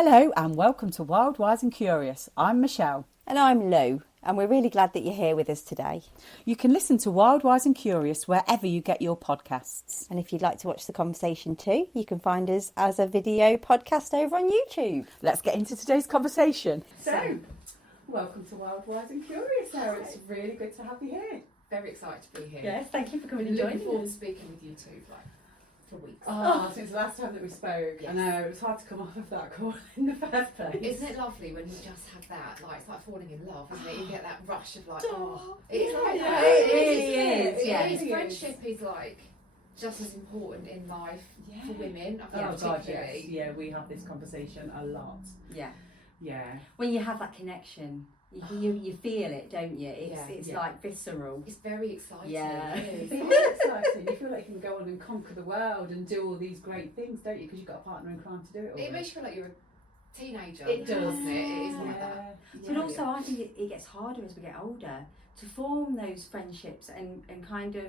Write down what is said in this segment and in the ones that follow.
Hello and welcome to Wild, Wise and Curious. I'm Michelle. And I'm Lou, and we're really glad that you're here with us today. You can listen to Wild, Wise and Curious wherever you get your podcasts. And if you'd like to watch the conversation too, you can find us as a video podcast over on YouTube. Let's get into today's conversation. So, welcome to Wild, Wise and Curious, Sarah. It's really good to have you here. Very excited to be here. Yes, thank you for coming and Looking joining forward us. to speaking with you two for weeks. Since the last time that we spoke. Yes. I know, it was hard to come off of that call in the first place. Isn't it lovely when you just have that? Like, it's like falling in love, isn't it? You get that rush of like, it's like that. It really is. Yeah, Yes. friendship is like just as important in life for women. I think particularly. Yeah, we have this conversation a lot. Yeah. Yeah. When you have that connection, you feel it, don't you? It's like visceral. It's very exciting. Yeah. It is. It's exciting. You feel like you can go on and conquer the world and do all these great things, don't you? Because you've got a partner in crime to do it all. It makes you feel like you're a teenager. It does. Doesn't it? It is like that. But also, I think it gets harder as we get older to form those friendships and kind of,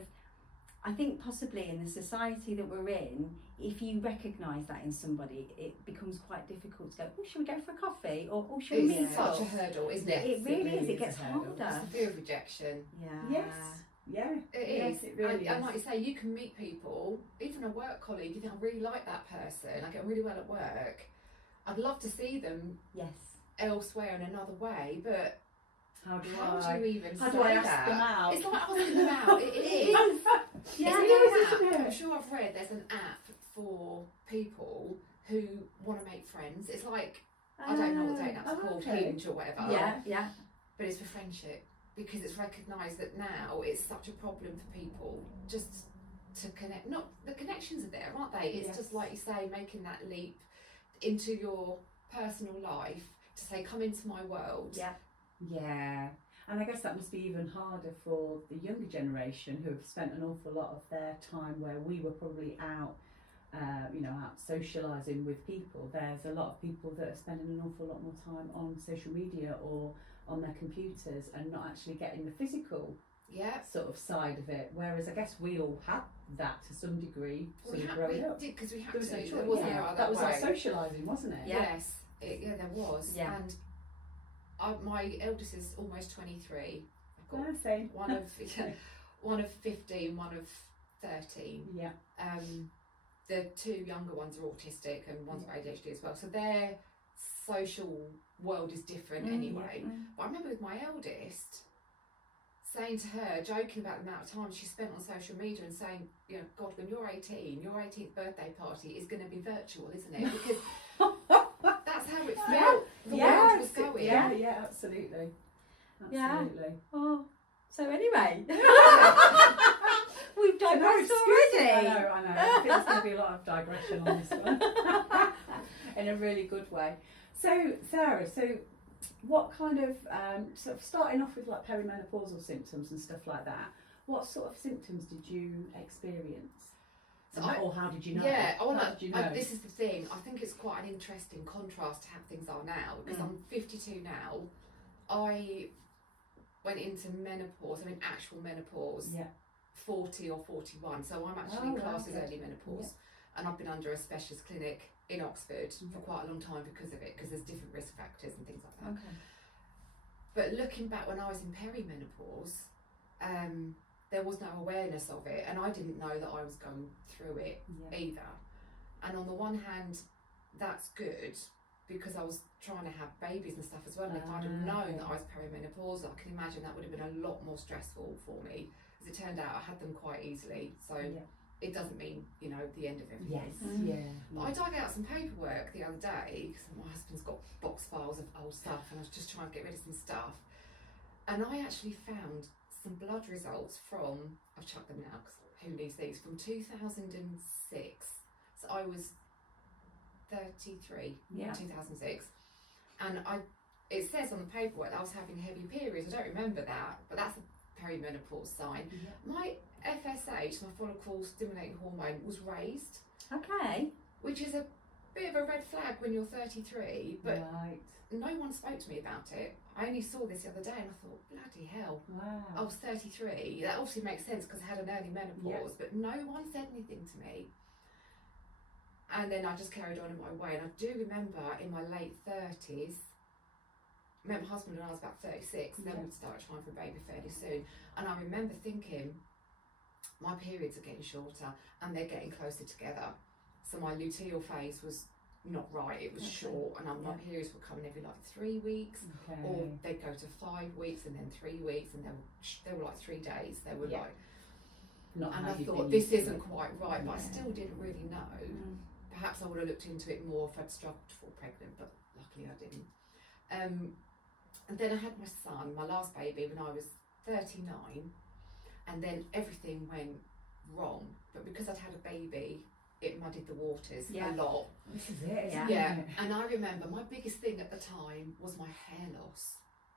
I think possibly in the society that we're in, if you recognise that in somebody, it becomes quite difficult to go, oh, should we go for a coffee? Or oh, should we meet It's such up? a hurdle, isn't it? It really is. is It gets a hurdle. harder. It's the fear of rejection. Yeah. Yes. Yeah. It Yes, is. it really and is. like you say, you can meet people, even a work colleague, you think, I really like that person, I get on really well at work. I'd love to see them Yes. elsewhere in another way, but How do you even How say do I that? ask them out? It's like asking them out. It is. Yeah, It's it is, an isn't app. it? I'm sure I've read there's an app for people who want to make friends. It's like, I don't know what the dating app's called, okay. Hinge or whatever. Yeah. But it's for friendship, because it's recognised that now it's such a problem for people just to connect. Not the connections are there, aren't they? It's Yes. just like you say, making that leap into your personal life to say, come into my world. Yeah. Yeah. And I guess that must be even harder for the younger generation who have spent an awful lot of their time where we were probably out, out socialising with people. There's a lot of people that are spending an awful lot more time on social media or on their computers and not actually getting the physical sort of side of it. Whereas I guess we all had that to some degree growing up. Because we had There was to. no choice. There wasn't no other That was our way. socialising, wasn't it? Yeah. Yes, there was. Yeah. And my eldest is almost 23. I've got Yeah, same. one of 15, one of 13. Yeah. The two younger ones are autistic and one's got ADHD as well. So their social world is different anyway. But I remember with my eldest saying to her, joking about the amount of time she spent on social media and saying, God, when you're 18, your 18th birthday party is going to be virtual, isn't it? Because that's how it felt. The world was going. Yeah, absolutely. Yeah. Absolutely. Oh, so anyway. We've digressed already. I know. I think there's going to be a lot of digression on this one. In a really good way. So, Sarah, what kind of, sort of starting off with like perimenopausal symptoms and stuff like that, what sort of symptoms did you experience? Or how did you know? Yeah, How did you know? this is the thing. I think it's quite an interesting contrast to how things are now, because I'm 52 now. I went into menopause, actual menopause, 40 or 41. So I'm actually classed as early menopause. And I've been under a specialist clinic in Oxford for quite a long time because of it, because there's different risk factors and things like that. Okay. But looking back when I was in perimenopause, there was no awareness of it, and I didn't know that I was going through it either. And on the one hand, that's good, because I was trying to have babies and stuff as well, and if I'd have known that I was perimenopause, I can imagine that would have been a lot more stressful for me. As it turned out, I had them quite easily, so it doesn't mean, the end of everything. Yes. But I dug out some paperwork the other day, because my husband's got box files of old stuff, and I was just trying to get rid of some stuff. And I actually found some blood results from, I've chucked them now because who needs these, from 2006. So I was 33 in 2006. And it says on the paperwork that I was having heavy periods. I don't remember that, but that's a perimenopause sign. My FSH, my follicle stimulating hormone, was raised. Okay. Which is a bit of a red flag when you're 33, but no one spoke to me about it. I only saw this the other day and I thought, bloody hell. Wow. I was 33. That obviously makes sense because I had an early menopause, but no one said anything to me. And then I just carried on in my way. And I do remember in my late 30s, I met my husband when I was about 36, then we started trying for a baby fairly soon. And I remember thinking, my periods are getting shorter and they're getting closer together. So my luteal phase was not right, it was short, and my periods were coming every like 3 weeks, or they'd go to 5 weeks and then 3 weeks, and they were like 3 days. They were like, not and I thought this isn't quite right, but I still didn't really know. Perhaps I would have looked into it more if I'd struggled to fall pregnant, but luckily I didn't. And then I had my son, my last baby, when I was 39, and then everything went wrong. But because I'd had a baby, it muddied the waters a lot. This is it, isn't yeah. it? And I remember my biggest thing at the time was my hair loss.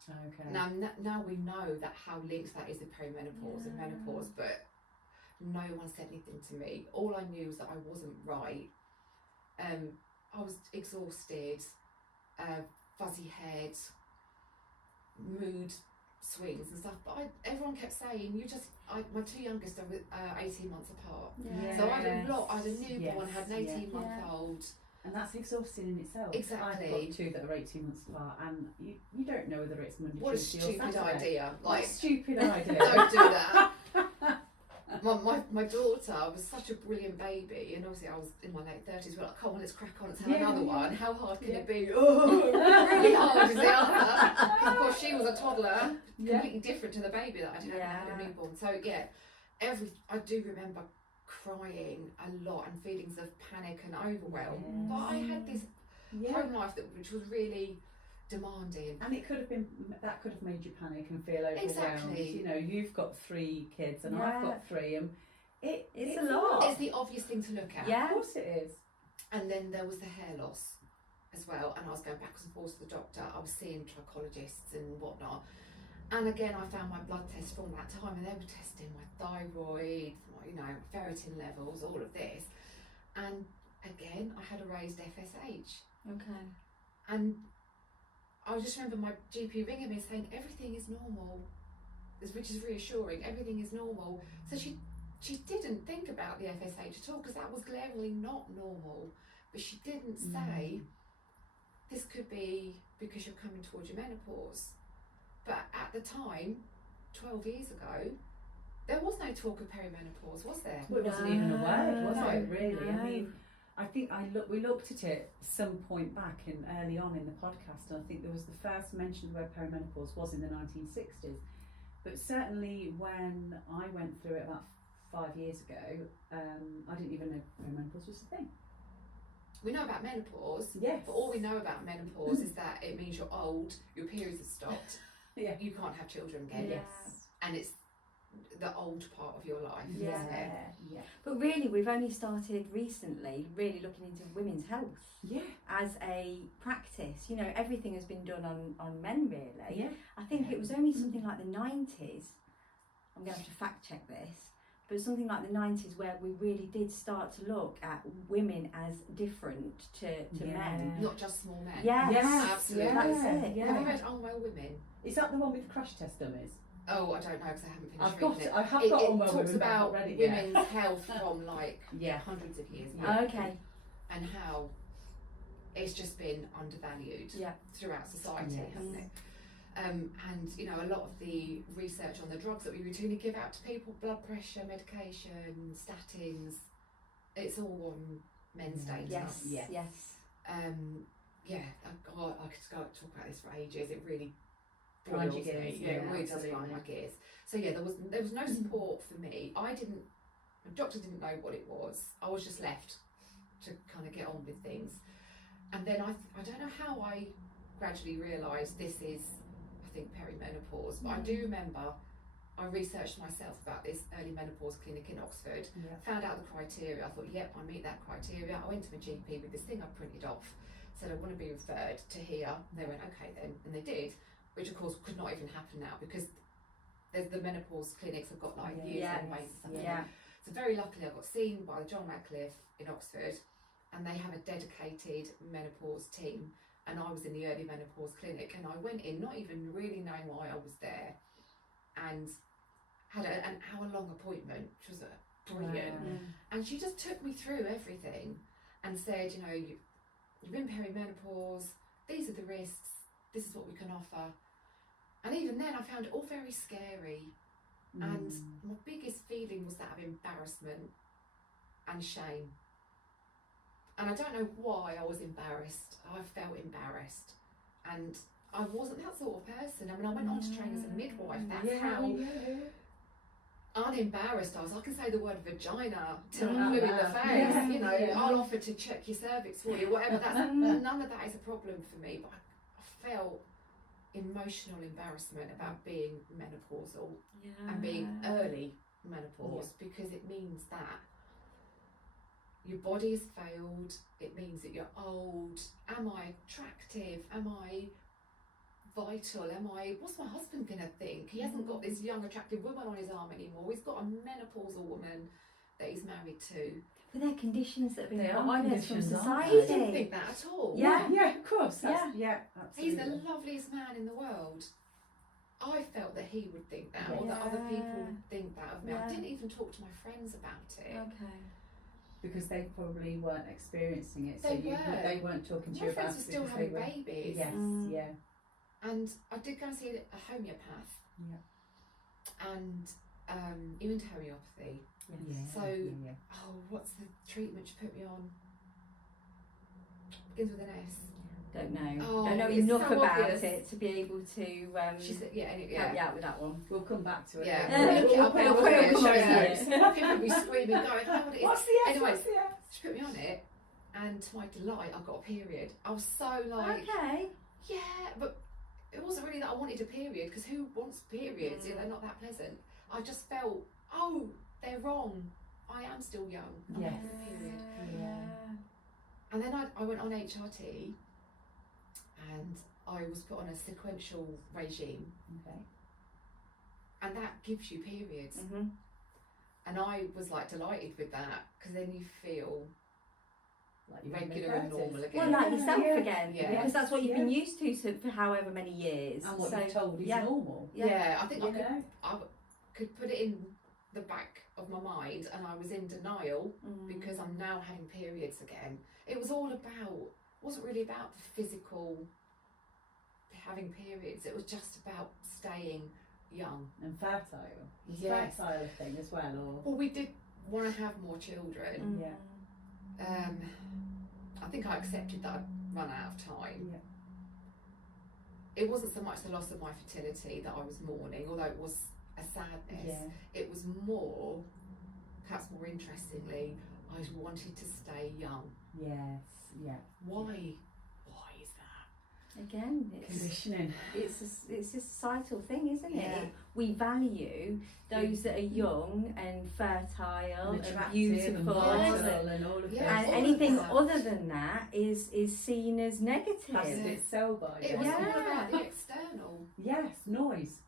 Okay. Now we know that how linked that is with perimenopause and menopause, but no one said anything to me. All I knew was that I wasn't right. I was exhausted, fuzzy head, mood swings and stuff. But everyone kept saying, my two youngest are 18 months apart. Yeah. So I had a newborn, had an 18-month-old. And that's exhausting in itself. Exactly. I've got two that are 18 months apart, and you don't know whether it's Monday, What a Tuesday, or stupid Saturday. idea. What a stupid idea. Don't do that. My daughter was such a brilliant baby, and obviously I was in my late 30s. We're like, come on, let's crack on, let's have another one. How hard can it be? Oh, really hard is the answer. Of course, she was a toddler, completely different to the baby that I'd had a newborn. So I do remember crying a lot and feelings of panic and overwhelm. But I had this home life which was really demanding, and it could have made you panic and feel overwhelmed. Exactly. You know, you've got 3 kids and I've got 3, and it's a lot. It's the obvious thing to look at. Yeah, of course it is. And then there was the hair loss as well, and I was going backwards and forwards to the doctor. I was seeing trichologists and whatnot, and again I found my blood test from that time, and they were testing my thyroid, ferritin levels, all of this, and again I had a raised FSH. Okay. And I just remember my GP ringing me saying everything is normal, which is reassuring. Everything is normal. So she didn't think about the FSH at all, because that was glaringly not normal. But she didn't say this could be because you're coming towards your menopause. But at the time, 12 years ago, there was no talk of perimenopause, was there? Well, it wasn't even a word, was it? Really? No. I mean, I think we looked at it some point back early on in the podcast, and I think there was the first mention of the word perimenopause was in the 1960s. But certainly when I went through it about 5 years ago, I didn't even know perimenopause was a thing. We know about menopause, yes, but all we know about menopause is that it means you're old, your periods have stopped, you can't have children again, and it's the old part of your life, isn't it? Yeah. But really, we've only started recently really looking into women's health as a practice. You know, everything has been done on men, really. Yeah. I think it was only something like the 90s, I'm going to have to fact check this, but something like the 90s where we really did start to look at women as different to men. Not just small men. Yes, absolutely. That's it. Have you read Unwell Women? Is that the one with crash test dummies? Oh, I don't know, because I haven't finished reading it. I have got Unwell It talks Women, about but I've not read it women's yet. health from hundreds of years Yeah. back, Okay. and how it's just been undervalued throughout society, hasn't it? And a lot of the research on the drugs that we routinely give out to people, blood pressure, medication, statins, it's all on men's data. Yes. I could talk about this for ages. It really Grinds boils your gears, me. It really does grind my gears. So there was no support for me. My doctor didn't know what it was. I was just left to kind of get on with things. And then I don't know how I gradually realised this is, I think, perimenopause. But I do remember I researched myself about this early menopause clinic in Oxford, found out the criteria. I thought, yep, I meet that criteria. I went to my GP with this thing I printed off, said I want to be referred to here. They went, okay then, and they did, which of course could not even happen now because the menopause clinics have got like years and waits and stuff. So very luckily I got seen by John Radcliffe in Oxford, and they have a dedicated menopause team, and I was in the early menopause clinic, and I went in not even really knowing why I was there, and had an hour-long appointment, which was brilliant. And she just took me through everything, and said, you know, you've been perimenopause, these are the risks, this is what we can offer. And even then I found it all very scary. And my biggest feeling was that of embarrassment and shame. And I don't know why I was embarrassed. I felt embarrassed. And I wasn't that sort of person. I mean, I went on to train as a midwife. That's how unembarrassed I was. I can say the word vagina till I'm blue in the face. You know, I'll offer to check your cervix for you, whatever. That's none of that is a problem for me. But I felt emotional embarrassment about being menopausal and being early menopause, because it means that your body has failed. It means that you're old. Am I attractive? Am I vital? What's my husband gonna think? He hasn't got this young attractive woman on his arm anymore. He's got a menopausal woman that he's married to. But they're conditions that have been put on us from He society. didn't think that at all. Yeah, of course. Yeah. Absolutely. He's the loveliest man in the world. I felt that he would think that, or that other people would think that of me. I didn't even talk to my friends about it. Okay. Because they probably weren't experiencing it, so They weren't talking to My you about friends were it. still because having they were, babies. Yes, yeah. And I did go and see a homeopath. Yeah. And he went to homeopathy. Yeah. So, what's the treatment she put me on? Begins with an S. Don't know. Oh, Don't know it's enough so about obvious. it to be able to She said, help you out with that one. We'll come back to it. Yeah, Yeah. I'll put it We'll on put it the on show the notes. notes. People will be screaming, going, I know what it is. What's the S? Anyway, What's the S? she put me on it, and to my delight, I got a period. I was so like, Okay. yeah, but it wasn't really that I wanted a period, because who wants periods? They're not that pleasant. I just felt, oh, they're wrong. I am still young. I'm Yes. having a period. Yeah. And then I went on HRT, and I was put on a sequential regime, Okay. and that gives you periods. Mm-hmm. And I was like delighted with that, because then you feel Like you're in regular your and 30s. normal again. Well, like yourself again, Yeah. because that's what you've been used to for however many years. And what so, you're told is normal. Yeah, I think You I know? could put it in the back of my mind, and I was in denial because I'm now having periods again. It was all about, wasn't really about the physical having periods. It was just about staying young And fertile. Was Yes. fertile a thing as well, or? Well, we did want to have more children. Yeah. I think I accepted that I'd run out of time. Yeah. It wasn't so much the loss of my fertility that I was mourning, although it was a sadness. Yeah. It was more, perhaps more interestingly, I wanted to stay young. Yes. Yeah. Why? Why is that? Again, Conditioning. it's a societal thing, isn't it? Yeah. We value those that are young and fertile and attractive beautiful, and Yes. vital and all of Yeah. and all of anything that. other than that is seen as negative. Has its sell by. It was doesn't all it? about the external, Yes. Noise.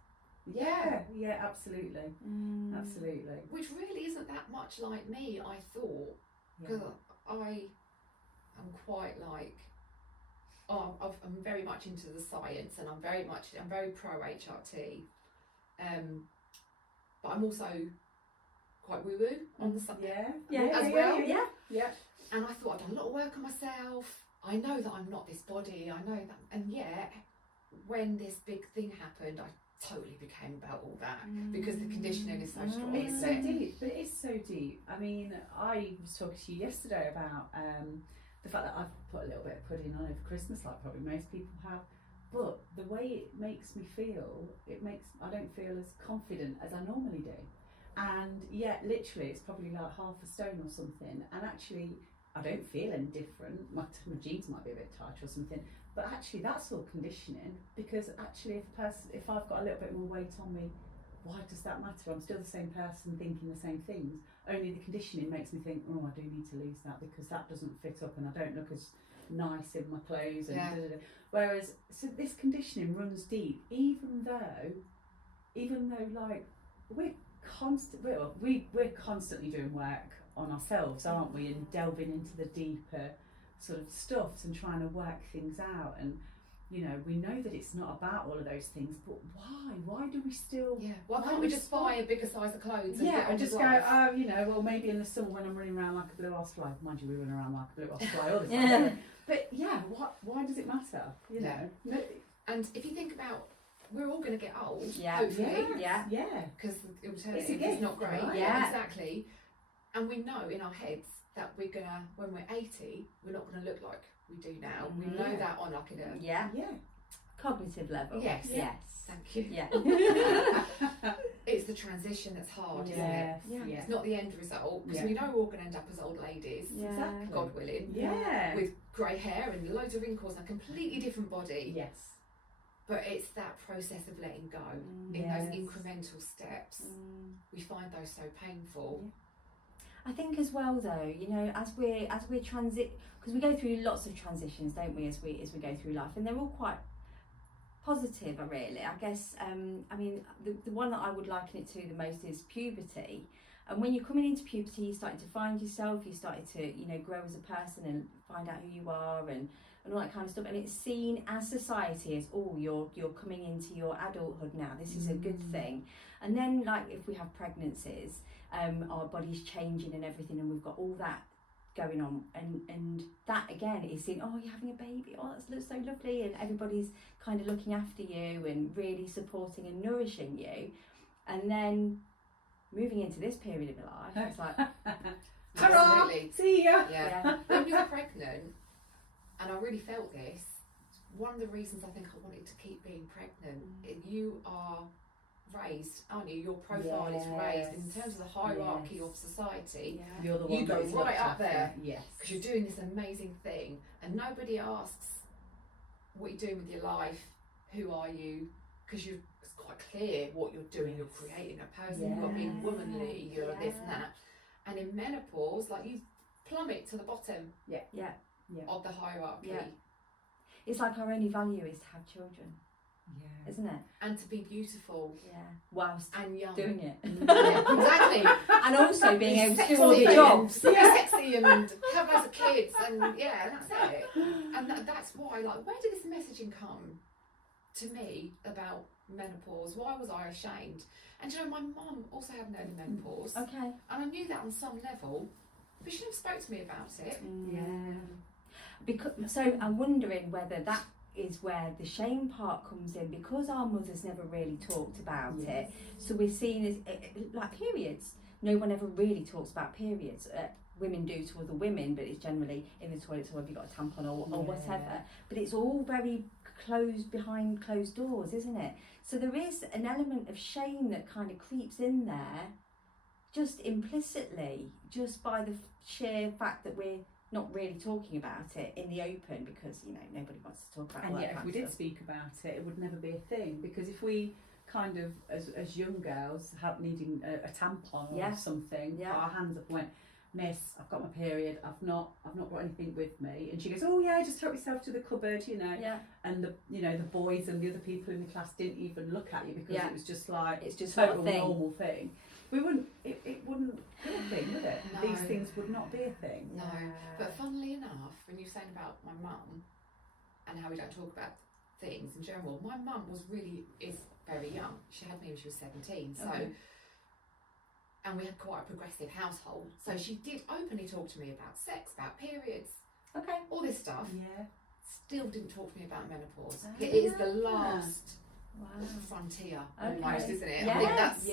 Yeah. Yeah. Absolutely. Mm. Absolutely. which really isn't that much like me, I thought, Yeah. because I am quite like, I'm very much into the science, and I'm very pro HRT, but I'm also quite woo woo on the side. Yeah. As well. Yeah. And I thought, I've done a lot of work on myself. I know that I'm not this body. I know that, and yet, when this big thing happened, I totally became about all that because the conditioning is so strong. It's isn't so it? deep, but it's so deep. I mean, I was talking to you yesterday about the fact that I've put a little bit of pudding on over Christmas, like probably most people have. But the way it makes me feel, I don't feel as confident as I normally do. And yet, literally, it's probably like half a stone or something. And actually, I don't feel any different. My jeans might be a bit tight or something. But actually, that's all conditioning, because actually, if I've got a little bit more weight on me, why does that matter? I'm still the same person thinking the same things. Only the conditioning makes me think, oh, I do need to lose that because that doesn't fit up and I don't look as nice in my clothes. And da-da-da. Whereas, so this conditioning runs deep, even though like we're constantly doing work on ourselves, aren't we? And delving into the deeper sort of stuffs and trying to work things out. And you know, we know that it's not about all of those things, but why do we still why can't we just buy a bigger size of clothes and and just go, oh, you know, well, maybe in the summer when I'm running around like a blue-ass fly, mind you, we run around like a blue-ass fly all the time, but why does it matter, you know? No, and if you think about, we're all going to get old, Yeah. hopefully, because the alternative is not great. right? Yeah. Exactly. And we know in our heads that we're gonna, when we're 80, we're not gonna look like we do now. We know Yeah. that on like a Yeah. yeah. Cognitive level. Yes. Yes. Thank you. Yeah. It's the transition that's hard, isn't it? Yes, Yeah. yes. It's not the end result, because Yeah. we know we're all going to end up as old ladies, Yeah. Exactly. God willing, Yeah. with grey hair and loads of wrinkles and a completely different body. Yes. But it's that process of letting go in Yes. those incremental steps. We find those so painful. I think as well though, you know, as we're transit, because we go through lots of transitions, don't we, as we go through life, and they're all quite positive, really. I guess, I mean, the one that I would liken it to the most is puberty. And when you're coming into puberty, you're starting to find yourself, you're starting to, you know, grow as a person and find out who you are and all that kind of stuff. And it's seen as society as, oh, you're coming into your adulthood now, this is a good thing. And then, like, if we have pregnancies, our body's changing and everything, and we've got all that going on, and that again is seen, oh, you're having a baby, oh, that looks so lovely, and everybody's kind of looking after you and really supporting and nourishing you. And then moving into this period of your life, it's like, Hurrah! Absolutely. See ya! Yeah. When you're pregnant, and I really felt this, one of the reasons I think I wanted to keep being pregnant, you are raised, aren't you? Your profile is raised in terms of the hierarchy of society. You're the one You go that is right looked up after. there. Yes. Because you're doing this amazing thing, and nobody asks what you're doing with your life, who are you, because it's quite clear what you're doing. You're creating a person, you've got to be womanly, you're this and that. And in menopause, like, you plummet to the bottom of the hierarchy. Yeah. It's like our only value is to have children, isn't it? And to be beautiful Whilst and young. doing it. Yeah, exactly. And also being able to Sexy do all the and jobs. be sexy and have loads of kids, and that's it. And that's why, like, where did this messaging come to me about menopause? Why was I ashamed? And you know, my mum also had an early menopause, Okay. and I knew that on some level, but she never spoke to me about it. Because, so I'm wondering whether that is where the shame part comes in, because our mothers never really talked about it. So we're seen as like periods. No one ever really talks about periods. Women do to other women, but it's generally in the toilet, or have you got a tampon or whatever. But it's all very closed, behind closed doors, isn't it? So there is an element of shame that kind of creeps in there, just implicitly, just by the sheer fact that we're not really talking about it in the open, because, you know, nobody wants to talk about it. And yet, if we did speak about it, it would never be a thing, because if we kind of, as young girls, needing a tampon or something, put our hands up and went, "Miss, I've got my period. I've not got anything with me." And she goes, "Oh yeah, just help yourself to the cupboard, you know." And the boys and the other people in the class didn't even look at you, because it was just like, it's just total not a thing. normal thing. We wouldn't. It wouldn't be a thing, would it? No. These things would not be a thing. No. But funnily enough, when you're saying about my mum and how we don't talk about things in general, my mum is very young. She had me when she was 17. So. And we had quite a progressive household, so she did openly talk to me about sex, about periods, all this stuff. Still didn't talk to me about menopause. It is the last frontier, almost, isn't it? I think that's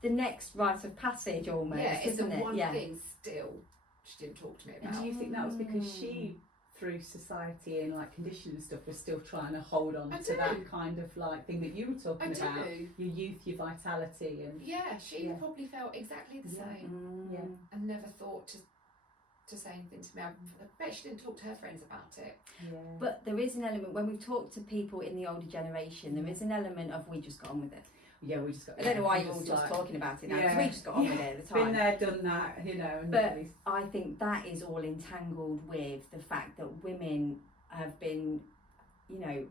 the next rite of passage, almost. Yeah, it's the isn't it? one thing still she didn't talk to me about. And do you think that was because she, through society and like conditioning and stuff, was still trying to hold on to that kind of like thing that you were talking about, your youth, your vitality, and she probably felt exactly the same, and never thought to say anything to me. I bet she didn't talk to her friends about it. But there is an element, when we've talked to people in the older generation, there is an element of, we just got on with it. Yeah, we just got. I don't know why you're all just talking about it now, because we just got on with it at the time. Been there, done that, you know. And but I think that is all entangled with the fact that women have been, you know,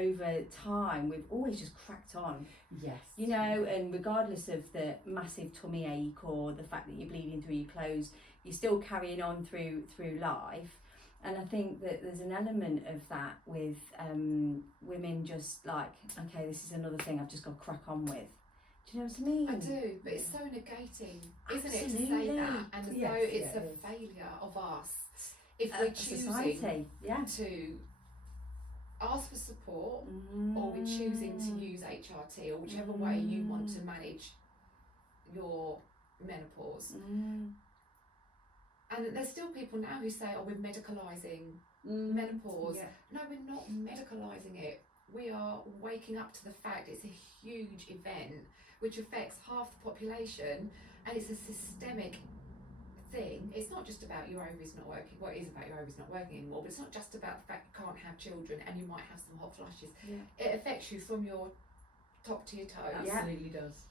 over time, we've always just cracked on. Yes. You know, and regardless of the massive tummy ache or the fact that you're bleeding through your clothes, you're still carrying on through life. And I think that there's an element of that with women just like, okay, this is another thing I've just got to crack on with. Do you know what I mean? I do, but it's so negating, isn't it, to Absolutely. say that? And as Yes, though it's yeah, a it is. failure of us if we're choosing Society, yeah. to ask for support, Mm. or we're choosing to use HRT, or whichever way you want to manage your menopause. Mm. And there's still people now who say, oh, we're medicalising menopause. Yeah. No, we're not medicalising it. We are waking up to the fact it's a huge event which affects half the population, and it's a systemic thing. It's not just about your ovaries not working. Well, it is about your ovaries not working anymore, but it's not just about the fact you can't have children and you might have some hot flushes. Yeah. It affects you from your top to your toes. Absolutely does.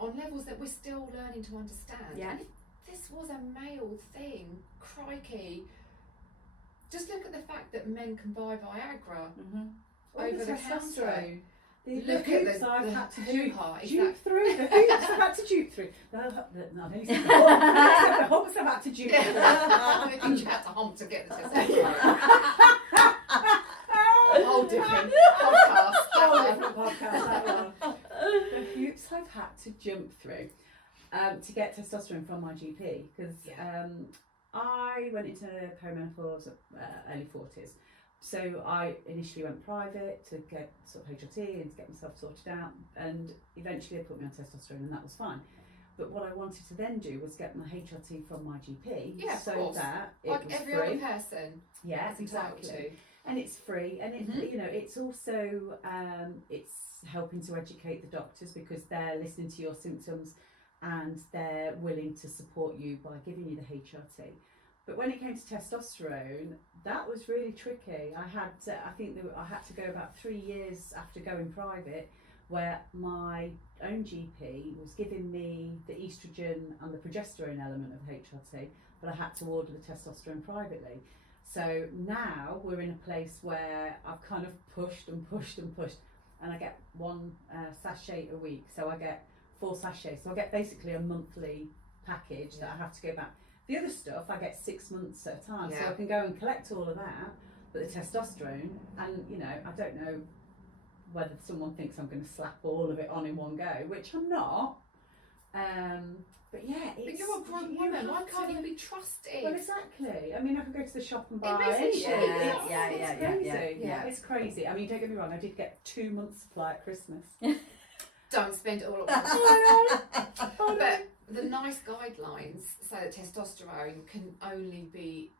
On levels that we're still learning to understand. Yeah. And if this was a male thing, crikey, just look at the fact that men can buy Viagra All over the testosterone. counter. The Look hoops at I've had to hoo-ha, juke through. The hoops I've had to juke through. No, I nearly said the hoops I've had to juke through. I think you had to hump to get the testosterone. A whole different podcast. Whole different podcast, that one. The hoops I've had to jump through to get testosterone from my GP, because I went into perimenopause at early 40s. So I initially went private to get sort of HRT and to get myself sorted out, and eventually they put me on testosterone, and that was fine. But what I wanted to then do was get my HRT from my GP, Yeah, of so course. that it Like was every free. other person Yeah, is entitled exactly. to. And it's free, and it, Mhm. you know, it's also it's helping to educate the doctors, because they're listening to your symptoms and they're willing to support you by giving you the HRT. But when it came to testosterone, that was really tricky. I had I think I had to go about 3 years after going private, where my own GP was giving me the estrogen and the progesterone element of HRT, but I had to order the testosterone privately. So now we're in a place where I've kind of pushed and pushed and pushed, and I get one sachet a week. So I get 4 sachets. So I get basically a monthly package that I have to go back. The other stuff I get 6 months at a time, so Yeah. I can go and collect all of that. But the testosterone, and you know, I don't know whether someone thinks I'm going to slap all of it on in one go, which I'm not. But yeah, it's, But you're a grown woman. Why can't you be trusted? Well, exactly. I mean, I could go to the shop and buy makes me anything. shake. It's Yeah, crazy. yeah. It's crazy. I mean, don't get me wrong. I did get 2 months' supply at Christmas. Don't spend it all at once. Oh, But the nice guidelines say that testosterone can only be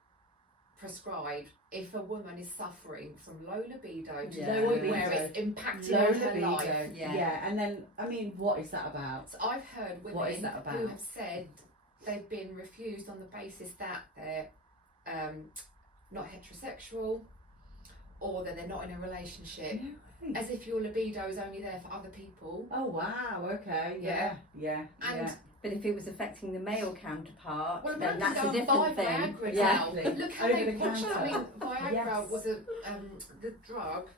prescribed if a woman is suffering from low libido to Yeah. the point Low where libido. it's impacting Low on her libido. life. Yeah. And then, I mean, what is that about? So I've heard women What is that about? who have said they've been refused on the basis that they're not heterosexual, or that they're not in a relationship, No way. as if your libido is only there for other people. Oh wow. Okay. Yeah. And But if it was affecting the male counterpart, well, then Americans that's a don't different buy thing. Viagra Yeah. now. Look how Over they the pushed it. I mean, counter. Viagra Yes. was the drug.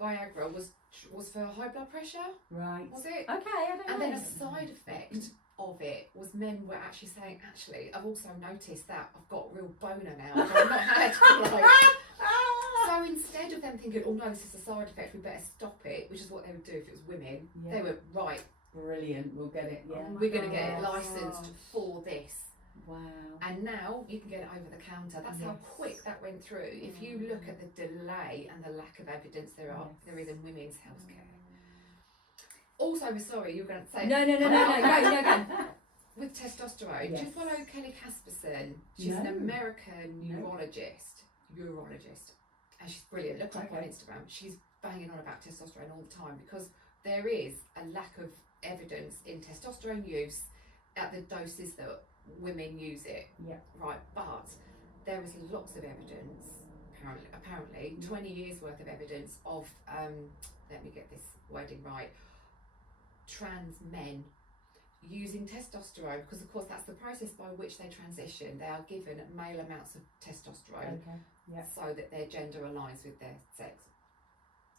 Viagra was for high blood pressure, Right. was it? Okay, I don't And know. then a side effect of it was men were actually saying, actually, I've also noticed that I've got a real boner now. I've not had like. So instead of them thinking, oh no, this is a side effect, we better stop it, which is what they would do if it was women, Yeah. they were right. Brilliant. We'll get it. Yeah. Oh my We're going to get it gosh. licensed for this. Wow. And now you can get it over the counter. That's how Yes. quick that went through. If you look at the delay and the lack of evidence there is in women's healthcare. Also, we're sorry, you were going to say No, go. with testosterone. Yes. Do you follow Kelly Casperson? She's an No. American No. urologist, and she's brilliant. Look her up on Okay. Instagram. She's banging on about testosterone all the time because there is a lack of evidence in testosterone use at the doses that women use it. Yeah. Right, but there is lots of evidence, apparently 20 years worth of evidence of, let me get this wording right, trans men using testosterone, because of course that's the process by which they transition. They are given male amounts of testosterone Okay. Yeah. so that their gender aligns with their sex.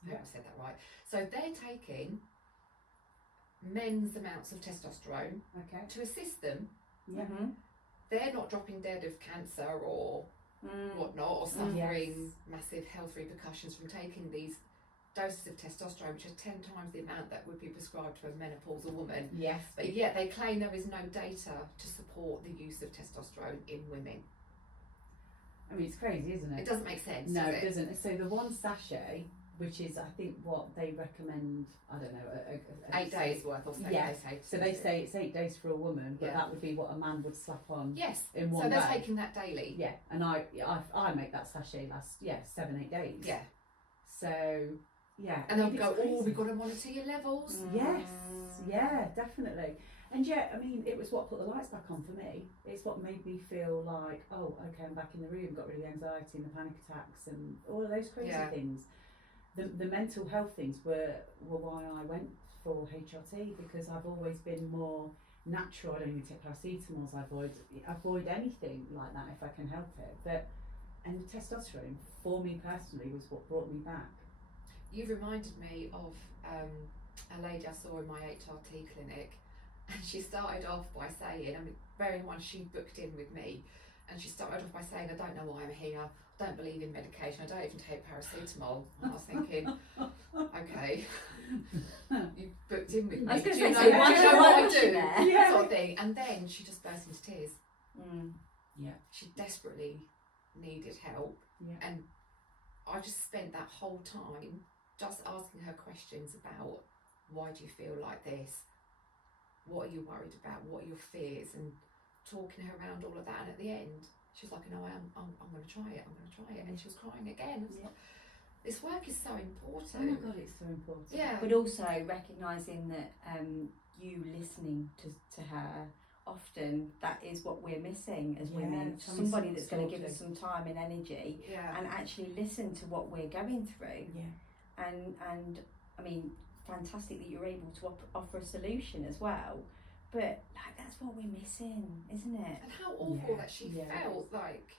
I hope I said that right. So they're taking men's amounts of testosterone Okay. to assist them. Yeah. Mm-hmm. They're not dropping dead of cancer or whatnot, or suffering Yes. massive health repercussions from taking these doses of testosterone, which are 10 times the amount that would be prescribed to a menopausal woman. Yes. But yet they claim there is no data to support the use of testosterone in women. I mean, it's crazy, isn't it? It doesn't make sense. No, does it doesn't. So the one sachet, which is I think what they recommend, I don't know, 8 days worth or so. Yeah. They say. So they say it's 8 days for a woman, but Yeah. that would be what a man would slap on Yes. in one So they're day. taking that daily. Yeah, and I make that sachet last 7-8 days. Yeah. So yeah, And they'll it's go, crazy. oh, we've got to monitor your levels. Yes, yeah, definitely. And yeah, I mean, it was what put the lights back on for me. It's what made me feel like, oh, okay, I'm back in the room, got rid of the anxiety and the panic attacks and all of those crazy Yeah. things. The mental health things were why I went for HRT, because I've always been more natural. I don't even take paracetamols. I avoid anything like that if I can help it. And the testosterone, for me personally, was what brought me back. You reminded me of a lady I saw in my HRT clinic, and she started off by saying, I mean, bearing in mind she booked in with me, and she started off by saying, I don't know why I'm here, I don't believe in medication, I don't even take paracetamol. And I was thinking, okay, you booked in with me. I was going Do you to say, know, why do you know what I was do? she there? Yeah. Sort of thing. And then she just burst into tears. Yeah. She desperately needed help, Yeah. and I just spent that whole time just asking her questions about, why do you feel like this? What are you worried about? What are your fears? And talking her around all of that. And at the end, she was like, no, I'm going to try it. I'm going to try it. And she was crying again. I was Yeah. like, this work is so Oh important. my God, it's so important. Yeah. But also recognising that you listening to her, often that is what we're missing as Yeah, women. tell me Somebody something that's to going to talk give to. us some time and energy Yeah. and actually listen to what we're going through. Yeah. And I mean, fantastic that you're able to offer a solution as well. But like, that's what we're missing, isn't it? And how awful Yeah, that she yeah, it felt, is. like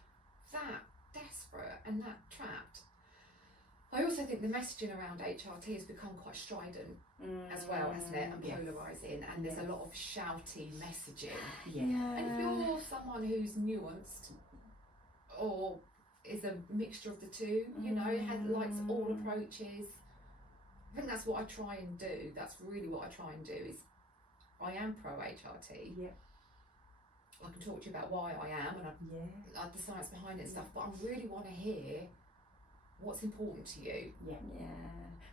that desperate and that trapped. I also think the messaging around HRT has become quite strident as well, hasn't it? And Yes. polarising, and there's Yes. a lot of shouty messaging. Yeah. And if you're someone who's nuanced or is a mixture of the two, you know, likes all approaches, I think that's what I try and do. That's really what I try and do. Is I am pro HRT. Yeah. I can talk to you about why I am and the science behind it and stuff, but I really want to hear what's important to you. Yeah.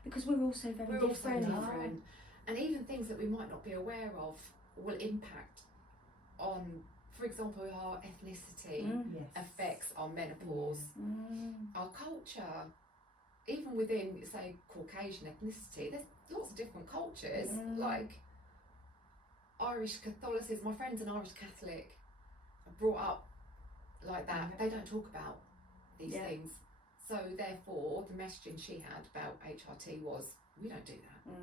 Because we're also very We're also different. different, and even things that we might not be aware of will impact on, for example, our ethnicity Yes. affects our menopause, our culture. Even within, say, Caucasian ethnicity, there's lots of different cultures. Like Irish Catholicism, my friend's an Irish Catholic, brought up like that. Yeah. They don't talk about these Yeah. things. So therefore, the messaging she had about HRT was, we don't do that.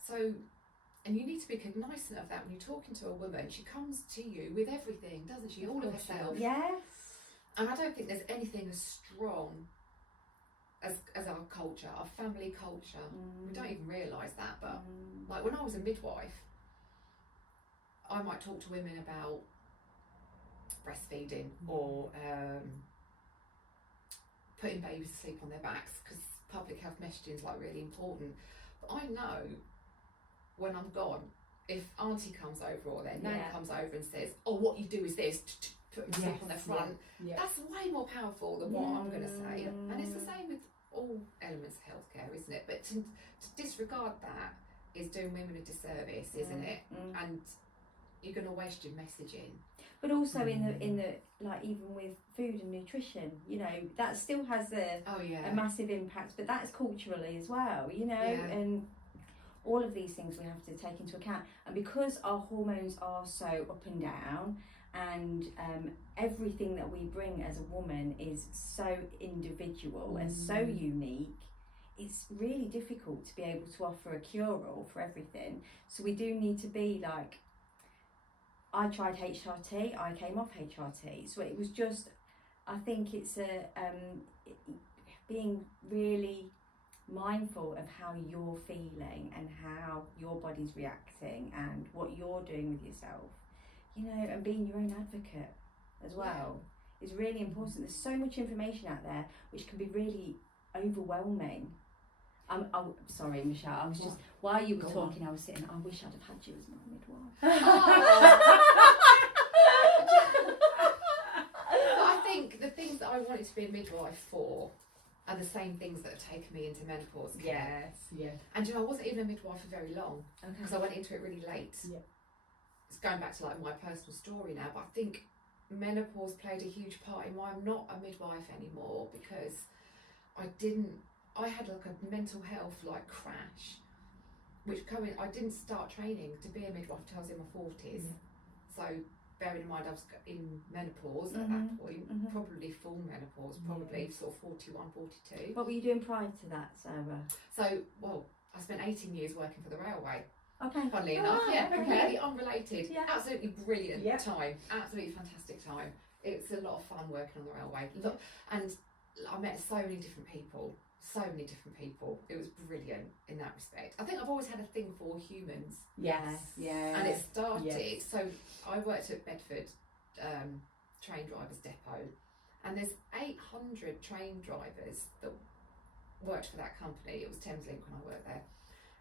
So, and you need to be cognizant of that when you're talking to a woman. She comes to you with everything, doesn't she? All of course she herself. does. Yes. And I don't think there's anything as strong as our culture, our family culture. We don't even realise that, but like when I was a midwife, I might talk to women about breastfeeding or putting babies to sleep on their backs, because public health messaging is like really important. But I know when I'm gone, if auntie comes over or their nan Yeah. comes over and says, oh, what you do is this, put them to sleep on their front, Yeah. that's way more powerful than what I'm going to say. Yeah. And it's the same with all elements of healthcare, isn't it? But to disregard that is doing women a disservice, isn't it? And you're going to waste your messaging. But also in the like, even with food and nutrition, you know, that still has a Oh yeah. a massive impact, but that's culturally as well, you know, Yeah. and all of these things we have to take into account. And because our hormones are so up and down, and everything that we bring as a woman is so individual and so unique, it's really difficult to be able to offer a cure-all for everything. So we do need to be like, I tried HRT, I came off HRT, so it was just, I think it's being really mindful of how you're feeling and how your body's reacting and what you're doing with yourself, you know, and being your own advocate as well. is really important. There's so much information out there which can be really overwhelming. Oh, sorry, Michelle. I was just, while you were talking, I was sitting, I wish I'd have had you as my midwife. But I think the things that I wanted to be a midwife for are the same things that have taken me into menopause care. Yes, yeah. And I wasn't even a midwife for very long because Okay. I went into it really late. Yeah. It's going back to like my personal story now, but I think menopause played a huge part in why I'm not a midwife anymore, because I had like a mental health like crash, which I didn't start training to be a midwife until I was in my 40s. So bearing in mind I was in menopause at that point, probably full menopause, probably sort of 41, 42. What were you doing prior to that, Sarah? So, well, I spent 18 years working for the railway. Okay. Funnily enough, okay. completely unrelated. Yeah. Absolutely brilliant Yeah. time. Absolutely fantastic time. It was a lot of fun working on the railway. Yeah. And I met so many different people. It was brilliant in that respect. I think I've always had a thing for humans. Yes, yeah. And it started, Yes. so I worked at Bedford Train Drivers Depot, and there's 800 train drivers that worked for that company. It was Thameslink when I worked there.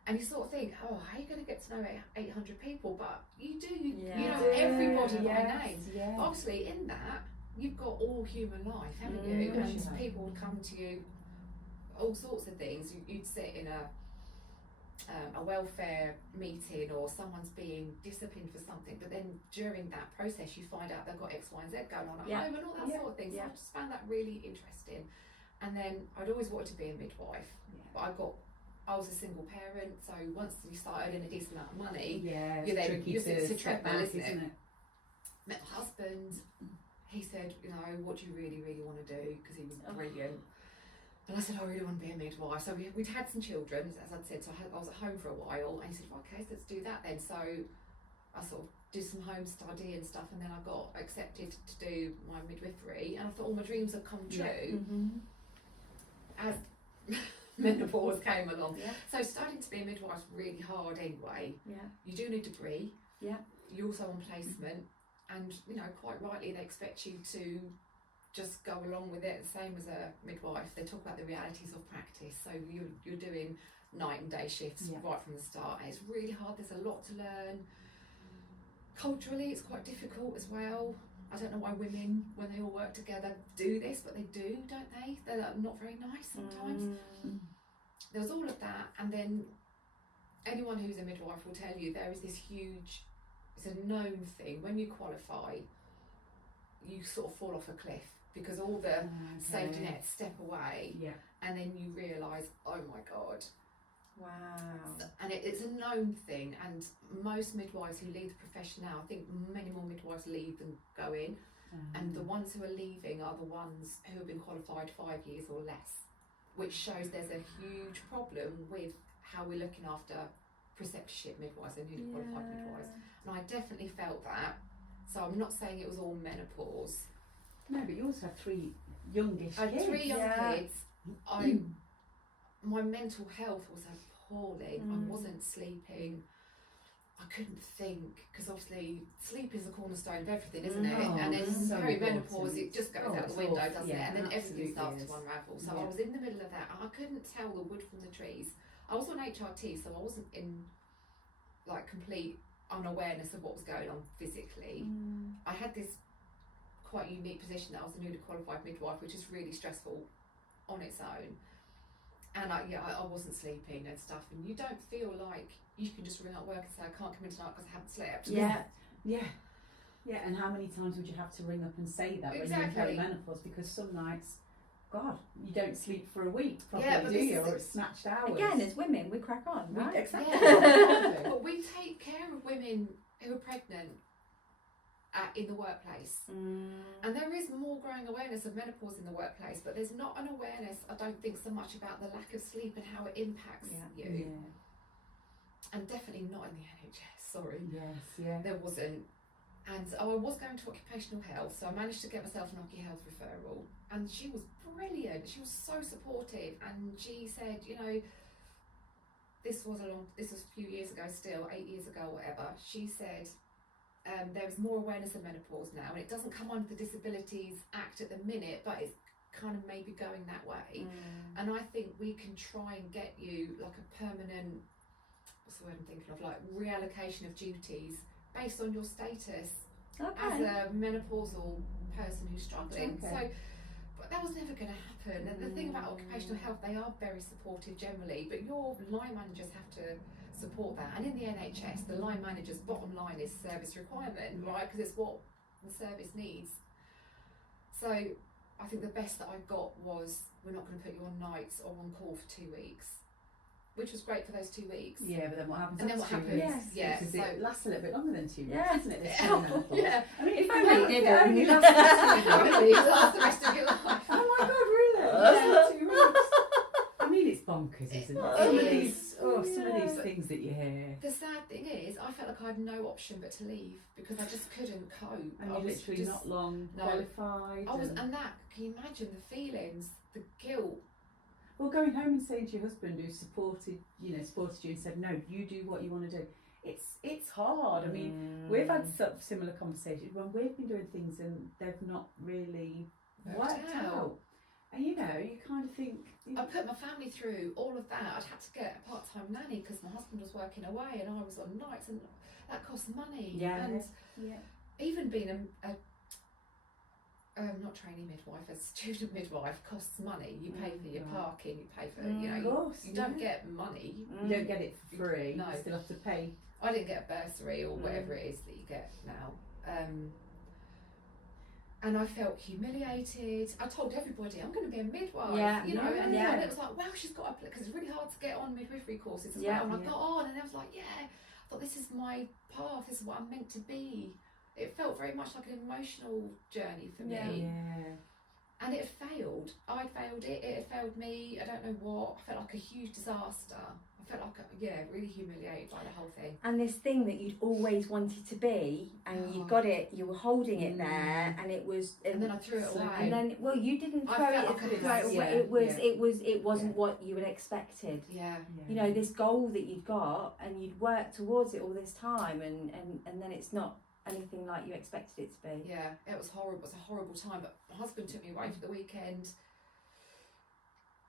And you sort of think, oh, how are you going to get to know 800 people? But you do, you know everybody by name. Yeah. Obviously, in that, you've got all human life, haven't you? Mm. And people would come to you, all sorts of things. You'd sit in a welfare meeting, or someone's being disciplined for something, but then during that process you find out they've got X, Y and Z going on at home and all that sort of thing. So I just found that really interesting. And then I'd always wanted to be a midwife, but I was a single parent, so once you start earning a decent amount of money, it's a treadmill, isn't it? Met my husband. He said, you know, what do you really, really want to do? Because he was brilliant. And I said, I really want to be a midwife. So we'd had some children, as I'd said, so I was at home for a while. And he said, well, okay, so let's do that then. So I sort of did some home study and stuff, and then I got accepted to do my midwifery. And I thought all my dreams had come true as menopause came along. Yeah. So starting to be a midwife is really hard anyway. Yeah. You do need a degree. Yeah. You're also on placement. And, you know, quite rightly, they expect you to just go along with it, the same as a midwife. They talk about the realities of practice. So you're doing night and day shifts right from the start. And it's really hard. There's a lot to learn. Culturally, it's quite difficult as well. I don't know why women, when they all work together, do this, but they do, don't they? They're not very nice sometimes. There was all of that. And then anyone who's a midwife will tell you there is this huge, it's a known thing. When you qualify, you sort of fall off a cliff, because all the safety nets step away, and then you realise, oh my God. Wow. And it's a known thing, and most midwives who leave the profession now, I think many more midwives leave than go in, and the ones who are leaving are the ones who have been qualified 5 years or less, which shows there's a huge problem with how we're looking after preceptorship midwives and newly qualified midwives. And I definitely felt that. So I'm not saying it was all menopause. No, but you also have 3 youngish kids. I had 3 young kids. My mental health was appalling. I wasn't sleeping. I couldn't think, because obviously sleep is the cornerstone of everything, isn't it? And then perimenopause, it just goes out the window, doesn't it? And then everything starts to unravel. So I was in the middle of that, and I couldn't tell the wood from the trees. I was on HRT, so I wasn't in like complete unawareness of what was going on physically. I had this quite unique position that I was a newly qualified midwife, which is really stressful on its own. And I wasn't sleeping and stuff, and you don't feel like you can just ring up work and say I can't come in tonight because I haven't slept. Yeah, and how many times would you have to ring up and say that when you're in perimenopause? Because some nights, God, you don't sleep for a week properly, do you? Or it's snatched hours. Again, as women, we crack on, right? Exactly. But we take care of women who are pregnant in the workplace. And there is more growing awareness of menopause in the workplace, but there's not an awareness, I don't think, so much about the lack of sleep and how it impacts you. And definitely not in the NHS, sorry. There wasn't. And I was going to occupational health, so I managed to get myself an Occu Health referral, and she was brilliant. She was so supportive, and she said, you know, this was a few years ago still, 8 years ago, whatever. She said, there is more awareness of menopause now, and it doesn't come under the Disabilities Act at the minute, but it's kind of maybe going that way. And I think we can try and get you like a permanent, what's the word I'm thinking of, like reallocation of duties based on your status as a menopausal person who's struggling. So, but that was never going to happen. And the thing about occupational health, they are very supportive generally, but your line managers have to support that. And in the NHS, the line manager's bottom line is service requirement, right? Because it's what the service needs. So I think the best that I got was, we're not going to put you on nights or on call for 2 weeks, which was great for those 2 weeks. Yeah, but then what happens? And then what happens? Yeah, because it lasts a little bit longer than 2 weeks, doesn't it? This Yeah. I mean, If only it did it only it. lasts The rest of your life. Oh my god, really? Yeah, 2 weeks. I mean, it's bonkers, isn't it? Some of these things that you hear. The sad thing is, I felt like I had no option but to leave, because I just couldn't cope. And I you're was literally just, not long qualified. and that, can you imagine the feelings, the guilt? Well, going home and saying to your husband who supported you and said, no, you do what you want to do. It's hard. I mean, we've had similar conversations when we've been doing things and they've not really worked out. And you kind of think... I put my family through all of that. I'd had to get a part-time nanny because my husband was working away and I was on nights, and that costs money. Yeah. And Yeah. even being a not trainee midwife, a student midwife costs money. You pay for your parking, you pay for, Of course, you don't get money. You don't get it for free. No. You still have to pay. I didn't get a bursary or whatever it is that you get now. And I felt humiliated. I told everybody, I'm going to be a midwife, and it was like, wow, she's got a, because it's really hard to get on midwifery courses as well. And I got on, and I was like, I thought, this is my path, this is what I'm meant to be. It felt very much like an emotional journey for me. Yeah. And it failed. I failed it, it failed me, I don't know what. I felt like a huge disaster. I felt like, really humiliated by the whole thing. And this thing that you'd always wanted to be, and you got it, you were holding it there, and it was... And then I threw it away. And then, well, you didn't I throw felt it like away. It wasn't what you had expected. Yeah. You know, this goal that you'd got, and you'd worked towards it all this time, and then it's not anything like you expected it to be. Yeah, it was horrible. It was a horrible time. But my husband took me away for the weekend,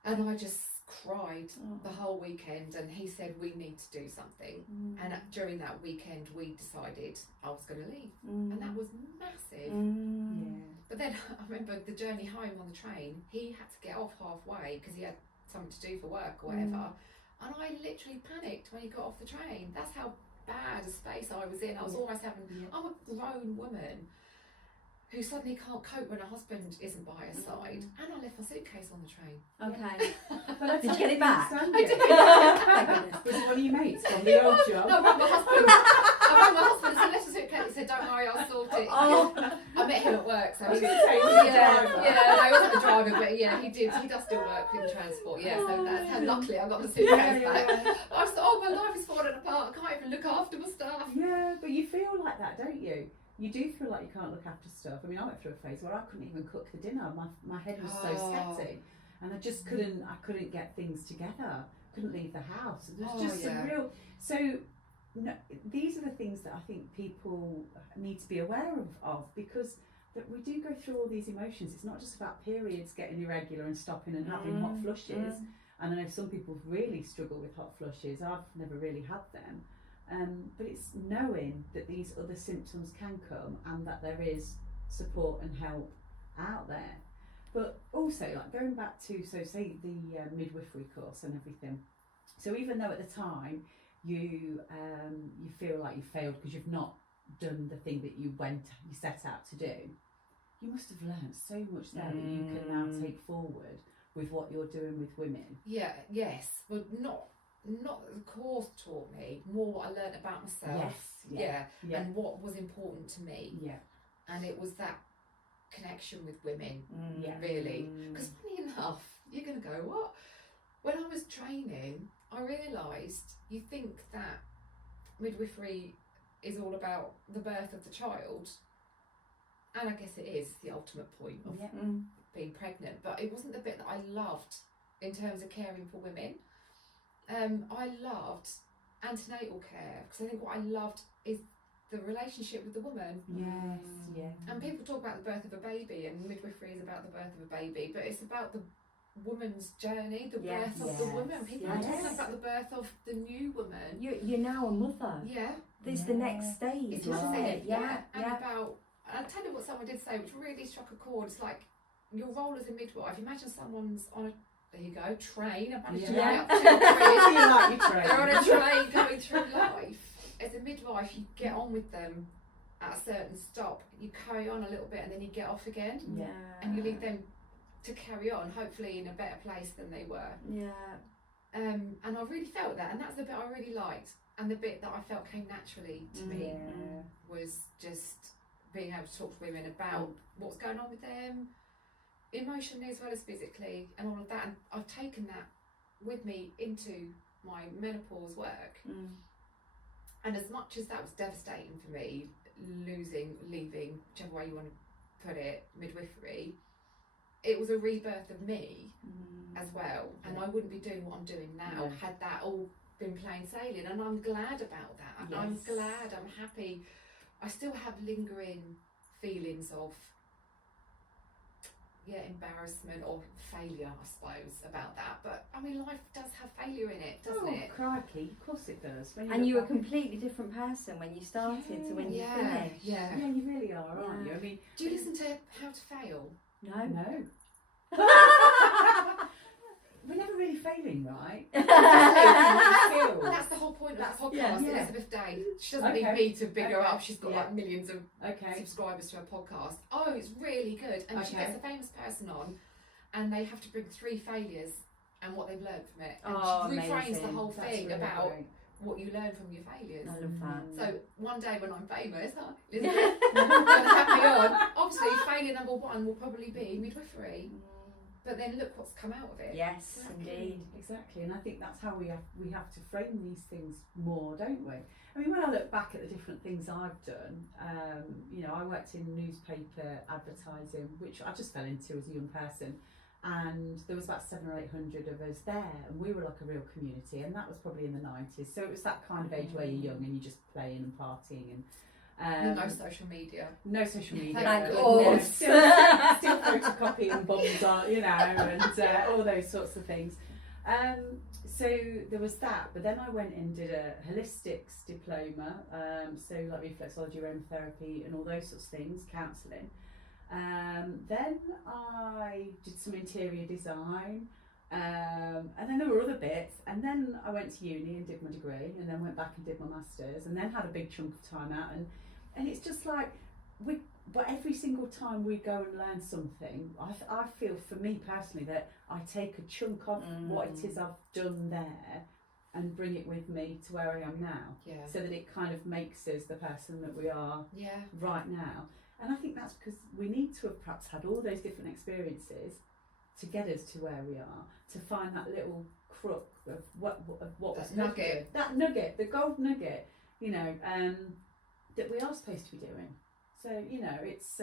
and I just cried the whole weekend. And he said, we need to do something. And during that weekend, we decided I was going to leave, and that was massive. Yeah. But then I remember the journey home on the train. He had to get off halfway because he had something to do for work or whatever, and I literally panicked when he got off the train. That's how bad a space I was in. I was almost having, I'm a grown woman who suddenly can't cope when her husband isn't by her side, and I left my suitcase on the train. Okay. But Did you get it back? I did. Was it one of your mates from the old job? No, I rang my husband. I rang my husband and said, left the suitcase. He said, don't worry, I'll sort it. I met him at work, so I was going to say, he was a driver. no, he wasn't a driver, but he did. He does still work in transport. So that's how luckily I got the suitcase back. I was like, my life is falling apart. I can't even look after my stuff. Yeah, but you feel like that, don't you? You do feel like you can't look after stuff. I mean, I went through a phase where I couldn't even cook the dinner. My head was so scatty, and I just couldn't get things together. Couldn't leave the house. It was just some real. So, no, these are the things that I think people need to be aware of because that we do go through all these emotions. It's not just about periods getting irregular and stopping and having hot flushes. And I know some people really struggle with hot flushes. I've never really had them. But it's knowing that these other symptoms can come and that there is support and help out there. But also, like going back to, say the midwifery course and everything. So even though at the time you feel like you failed because you've not done the thing that you set out to do, you must have learned so much there that you can now take forward with what you're doing with women. Yes. Well, not that the course taught me, more what I learned about myself. And what was important to me. And it was that connection with women, really. Because funny enough, you're going to go, what? When I was training, I realised you think that midwifery is all about the birth of the child, and I guess it is the ultimate point of being pregnant, but it wasn't the bit that I loved in terms of caring for women. I loved antenatal care because I think what I loved is the relationship with the woman. Yes, yeah. And people talk about the birth of a baby, and midwifery is about the birth of a baby, but it's about the woman's journey, the birth of the woman. People are talking about the birth of the new woman. You're now a mother. Yeah. There's the next stage, It's isn't massive. it? Yeah. And about, I'll tell you what someone did say, which really struck a chord. It's like your role as a midwife. Imagine someone's on a, there you go, train. I managed to Yeah. write up 2 careers. You like your train. They're on a train going through life. As a midwife, you get on with them at a certain stop. You carry on a little bit and then you get off again. Yeah. And you leave them to carry on, hopefully in a better place than they were. Yeah. And I really felt that, and that's the bit I really liked. And the bit that I felt came naturally to me was just being able to talk to women about what's going on with them, emotionally as well as physically, and all of that. And I've taken that with me into my menopause work. And as much as that was devastating for me, leaving, whichever way you want to put it, midwifery, it was a rebirth of me as well. And I wouldn't be doing what I'm doing now had that all been plain sailing. And I'm glad about that. Yes. I'm glad, I'm happy. I still have lingering feelings of embarrassment or failure, I suppose, about that. But I mean, life does have failure in it, doesn't it? Crikey, of course it does. And you're a completely different person when you started to when you finished. Yeah. Yeah, you really are, aren't you? I mean, Do you listen to How to Fail? No. no. We're never really failing, right? That's the whole point of the podcast. yeah. Elizabeth Day. She doesn't need me to big her up. She's got like millions of subscribers to her podcast. Oh, it's really good. And she gets a famous person on, and they have to bring 3 failures and what they've learned from it. And she reframes the whole thing about what you learn from your failures. I love that. So one day when I'm famous, Elizabeth, gonna have me on. Obviously, failure number 1 will probably be midwifery. But then look what's come out of it. Yes, indeed. Exactly, and I think that's how we have to frame these things more, don't we? I mean, when I look back at the different things I've done, you know, I worked in newspaper advertising, which I just fell into as a young person, and there was about 700 or 800 of us there, and we were like a real community, and that was probably in the 90s. So it was that kind of age where you're young and you're just playing and partying and. No social media. No social media. Thank God. Still photocopy and bombs on, you know, and all those sorts of things. So there was that, but then I went and did a holistics diploma, so like reflexology, aromatherapy, and all those sorts of things, counselling. Then I did some interior design. And then there were other bits, and then I went to uni and did my degree, and then went back and did my masters, and then had a big chunk of time out, and it's just like but every single time we go and learn something, I feel for me personally that I take a chunk of what it is I've done there and bring it with me to where I am now, so that it kind of makes us the person that we are right now. And I think that's because we need to have perhaps had all those different experiences to get us to where we are, to find that little crook of what was nugget, that nugget, the gold nugget, you know, that we are supposed to be doing. So, you know, it's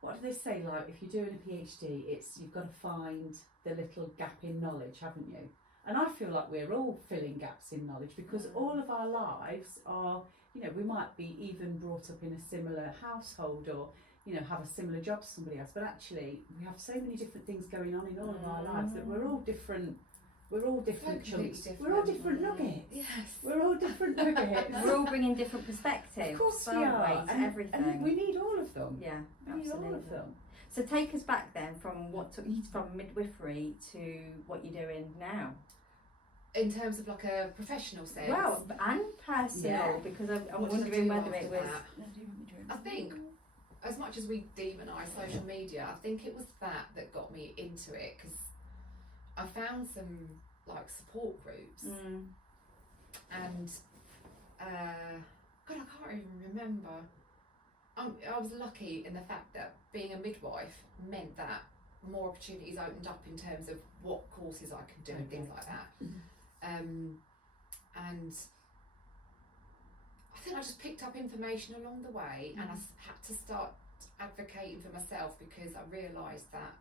what do they say, like if you're doing a PhD, it's you've got to find the little gap in knowledge, haven't you? And I feel like we're all filling gaps in knowledge because all of our lives are, you know, we might be even brought up in a similar household or, you know, have a similar job to somebody else, but actually we have so many different things going on in all of our lives that we're all different chunks. We're all different nuggets. Yes. We're all different nuggets. We're all bringing different perspectives. Of course we aren't are. to And everything. we need all of them. Yeah, We need absolutely. all of them. So take us back then from what took you from midwifery to what you're doing now. In terms of like a professional sense. Well, and personal, because I'm What did I wondering do whether it after was. that? I think, as much as we demonise social media, I think it was that got me into it, because I found some like support groups, and God, I can't even remember. I was lucky in the fact that being a midwife meant that more opportunities opened up in terms of what courses I could do and things like that. And I think I just picked up information along the way, and I had to start advocating for myself because I realised that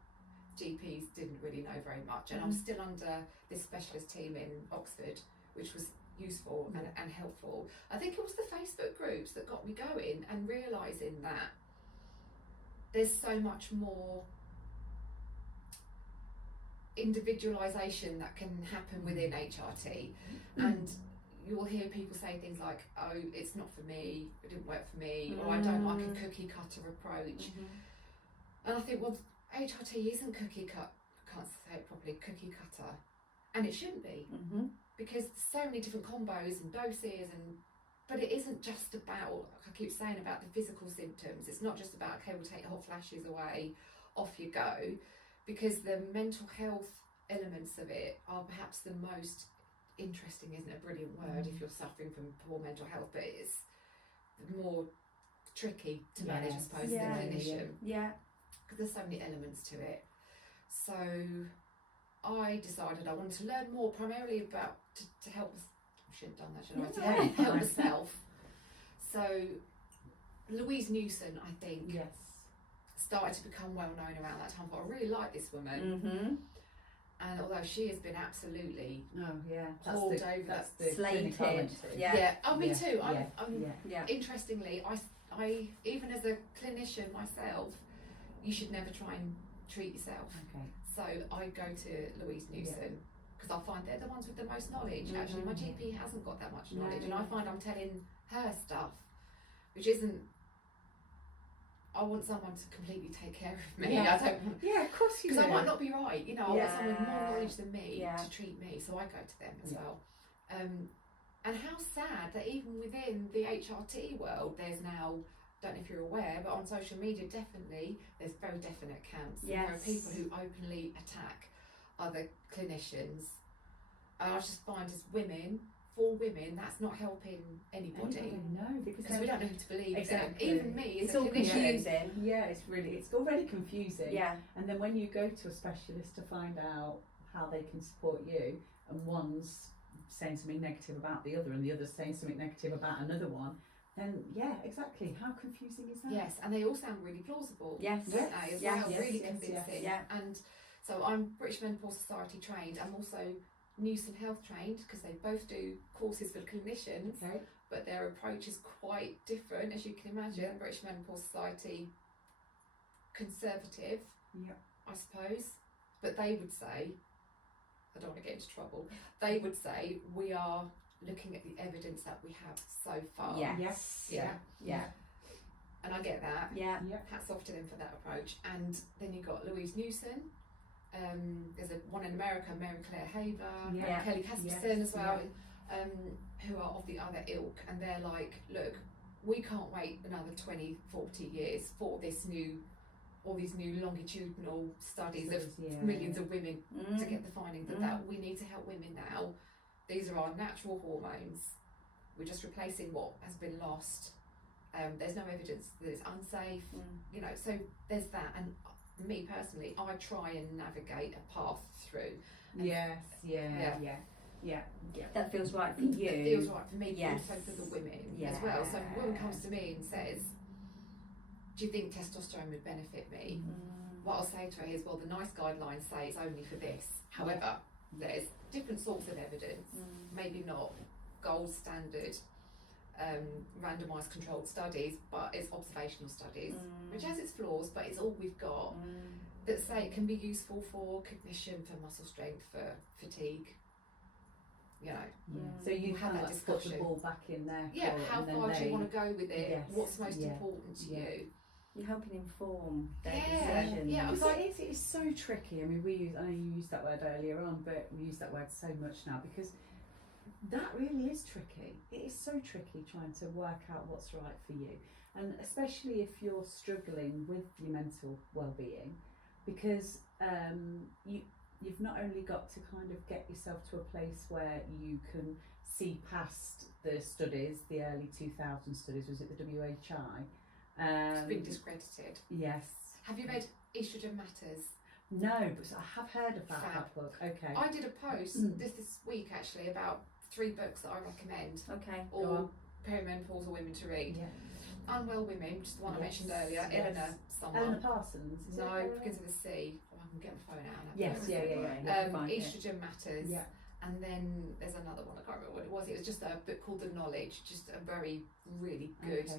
GPs didn't really know very much, and I'm still under this specialist team in Oxford, which was useful and helpful. I think it was the Facebook groups that got me going and realising that there's so much more individualisation that can happen within HRT, and you'll hear people say things like, oh, it's not for me, it didn't work for me, or I don't like a cookie cutter approach. And I think, well, HRT isn't cookie cut, I can't say it properly, cookie cutter, and it shouldn't be, because there's so many different combos and doses, but it isn't just about, like I keep saying, about the physical symptoms. It's not just about, okay, we'll take hot flashes away, off you go, because the mental health elements of it are perhaps the most interesting, isn't a brilliant word if you're suffering from poor mental health, but it's more tricky to manage, I suppose, as a clinician. Because there's so many elements to it. So I decided I wanted to learn more, primarily about to help us. I shouldn't have done that, should I? To help myself. So Louise Newson, I think, started to become well known around that time. But I really like this woman. And although she has been absolutely poured over, slated. Oh, me too. Interestingly, I even as a clinician myself, you should never try and treat yourself. So I go to Louise Newson because I find they're the ones with the most knowledge. Actually, my GP hasn't got that much knowledge, and I find I'm telling her stuff, which isn't. I want someone to completely take care of me. I don't want. Of course you do. Because I might not be right. You know, I want someone with more knowledge than me to treat me, so I go to them as well. And how sad that even within the HRT world, there's now. Don't know if you're aware, but on social media, definitely there's very definite accounts. There are people who openly attack other clinicians. And I just find as women, for women, that's not helping anybody. No, because we don't know who to believe. Exactly. Even me as it's a all clinician. confusing. It's already confusing. And then when you go to a specialist to find out how they can support you, and one's saying something negative about the other, and the other's saying something negative about another one, then exactly. How confusing is that? Yes, and they all sound really plausible. Don't they, as well? Really convincing. And so I'm British Menopause Society trained. I'm also Newson Health trained, because they both do courses for clinicians, but their approach is quite different, as you can imagine. British Menopause Society, conservative, I suppose, but they would say, I don't want to get into trouble, they would say we are looking at the evidence that we have so far. And I get that. Hats off to them for that approach. And then you've got Louise Newson. There's one in America, Mary Claire Haver, Kelly Casperson as well, who are of the other ilk, and they're like, look, we can't wait another 20, 40 years for all these new longitudinal studies of millions of women to get the finding that we need to help women now. These are our natural hormones. We're just replacing what has been lost. There's no evidence that it's unsafe. You know, so there's that. And me personally, I try and navigate a path through. That feels right for you. It feels right for me, but also for the women as well. So if a woman comes to me and says, do you think testosterone would benefit me? What I'll say to her is, well, the NICE guidelines say it's only for this. However, there's different sorts of evidence, maybe not gold standard randomised controlled studies, but it's observational studies, which has its flaws, but it's all we've got, that say it can be useful for cognition, for muscle strength, for fatigue. You know, so you have that discussion. Put the ball back in there. How far do you want to go with it? What's most important to you? You're helping inform their decisions. It is so tricky. I mean, I know you used that word earlier on, but we use that word so much now because that really is tricky. It is so tricky trying to work out what's right for you, and especially if you're struggling with your mental well-being, because you've not only got to kind of get yourself to a place where you can see past the studies, the early 2000 studies, was it the WH&I? It's been discredited. Yes. Have you read Estrogen Matters? No, but I have heard about that book. Okay. I did a post this week actually about 3 books that I recommend. All perimenopause women to read. Unwell Women, which is the one I mentioned earlier. Eleanor Parsons. No, begins with a C. Oh, I can get my phone out. Yes, Estrogen Matters. And then there's another one, I can't remember what it was. It was just a book called The Knowledge, just a very, really good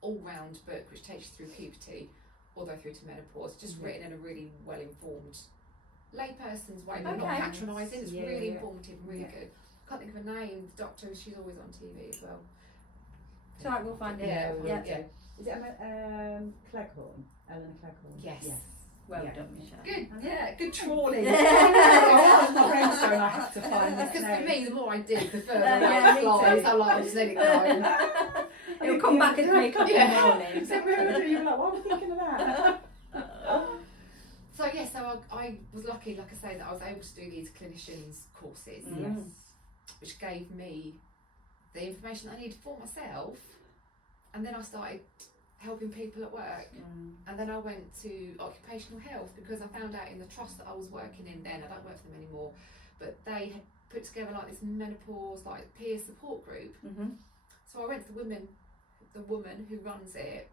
all-round book which takes you through puberty all the way through to menopause, just written in a really well-informed layperson's way, but not patronising. It's really informative and really good. I can't think of her name. The doctor, she's always on TV as well. So we'll find it. Yeah. Is it Cleghorn? Eleanor Cleghorn? Yes. Well done, Michelle. Good, good trawling. I have to find this Because name. for me, the more I dig, the further Yeah, I me fly. too. So like, I'm just letting it go. It'll come back at 3 o'clock in the morning. So we were doing like, what am I thinking of that? So I was lucky, like I say, that I was able to do these clinicians courses, which gave me the information I needed for myself, and then I started helping people at work, and then I went to occupational health because I found out in the trust that I was working in then, I don't work for them anymore, but they had put together like this menopause like peer support group. So I went to the woman who runs it,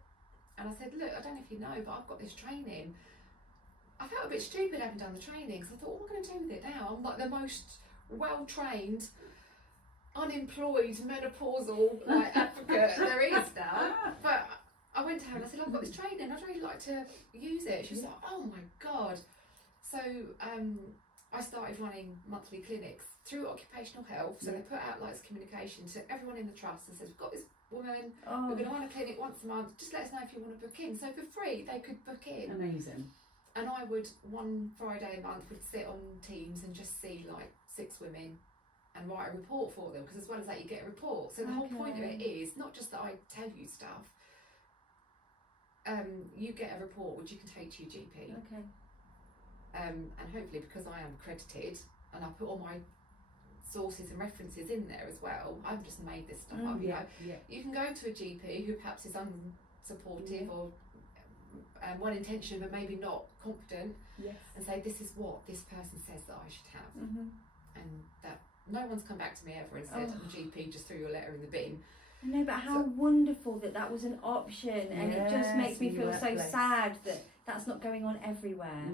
and I said, look, I don't know if you know, but I've got this training. I felt a bit stupid having done the training, because I thought, what am I going to do with it now? I'm like the most well-trained, unemployed, menopausal advocate there is now. But I went to her and I said, I've got this training, I'd really like to use it. She was like, oh my God. So I started running monthly clinics through occupational health. So they put out like communication to everyone in the trust and said, we've got this woman, we're going to run a clinic once a month, just let us know if you want to book in. So for free, they could book in. Amazing. And I would, one Friday a month, would sit on Teams and just see like 6 women and write a report for them, because as well as that you get a report. So the whole point of it is not just that I tell you stuff, you get a report which you can take to your GP. And hopefully, because I am accredited and I put all my sources and references in there as well, I've just made this stuff up. You can go to a GP who perhaps is unsupportive or well intentioned but maybe not confident, and say, this is what this person says that I should have, and that no one's come back to me ever and said, the GP just threw your letter in the bin. No, but how wonderful that was an option, and it just makes me feel so sad that that's not going on everywhere,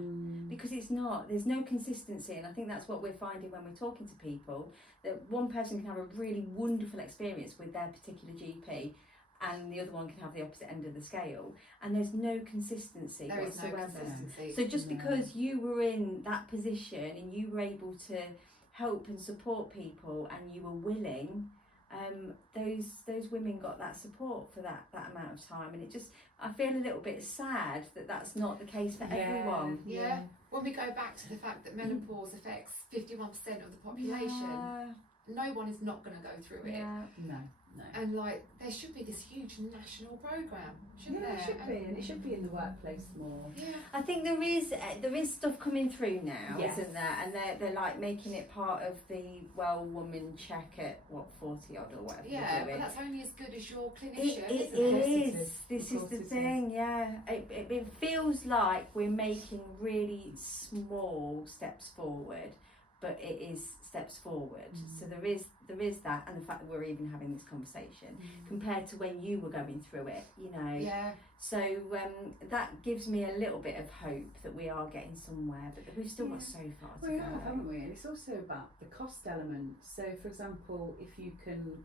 because it's not. There's no consistency, and I think that's what we're finding when we're talking to people, that one person can have a really wonderful experience with their particular GP, and the other one can have the opposite end of the scale, and there's no consistency whatsoever. No consistency. So just because you were in that position and you were able to help and support people and you were willing, those women got that support for that amount of time, and I feel a little bit sad that that's not the case for everyone. When we go back to the fact that menopause affects 51% of the population, no one is not going to go through it. No. And like, there should be this huge national programme, shouldn't there? It should be, and it should be in the workplace more. I think there is stuff coming through now, isn't there? And they're like making it part of the woman check at 40 odd or whatever. But that's only as good as your clinician. It is. This is the thing. It feels like we're making really small steps forward, but it is steps forward. So there is that, and the fact that we're even having this conversation compared to when you were going through it, so that gives me a little bit of hope that we are getting somewhere, but we've still got so far to go. We are, haven't we? And it's also about the cost element. So for example, if you can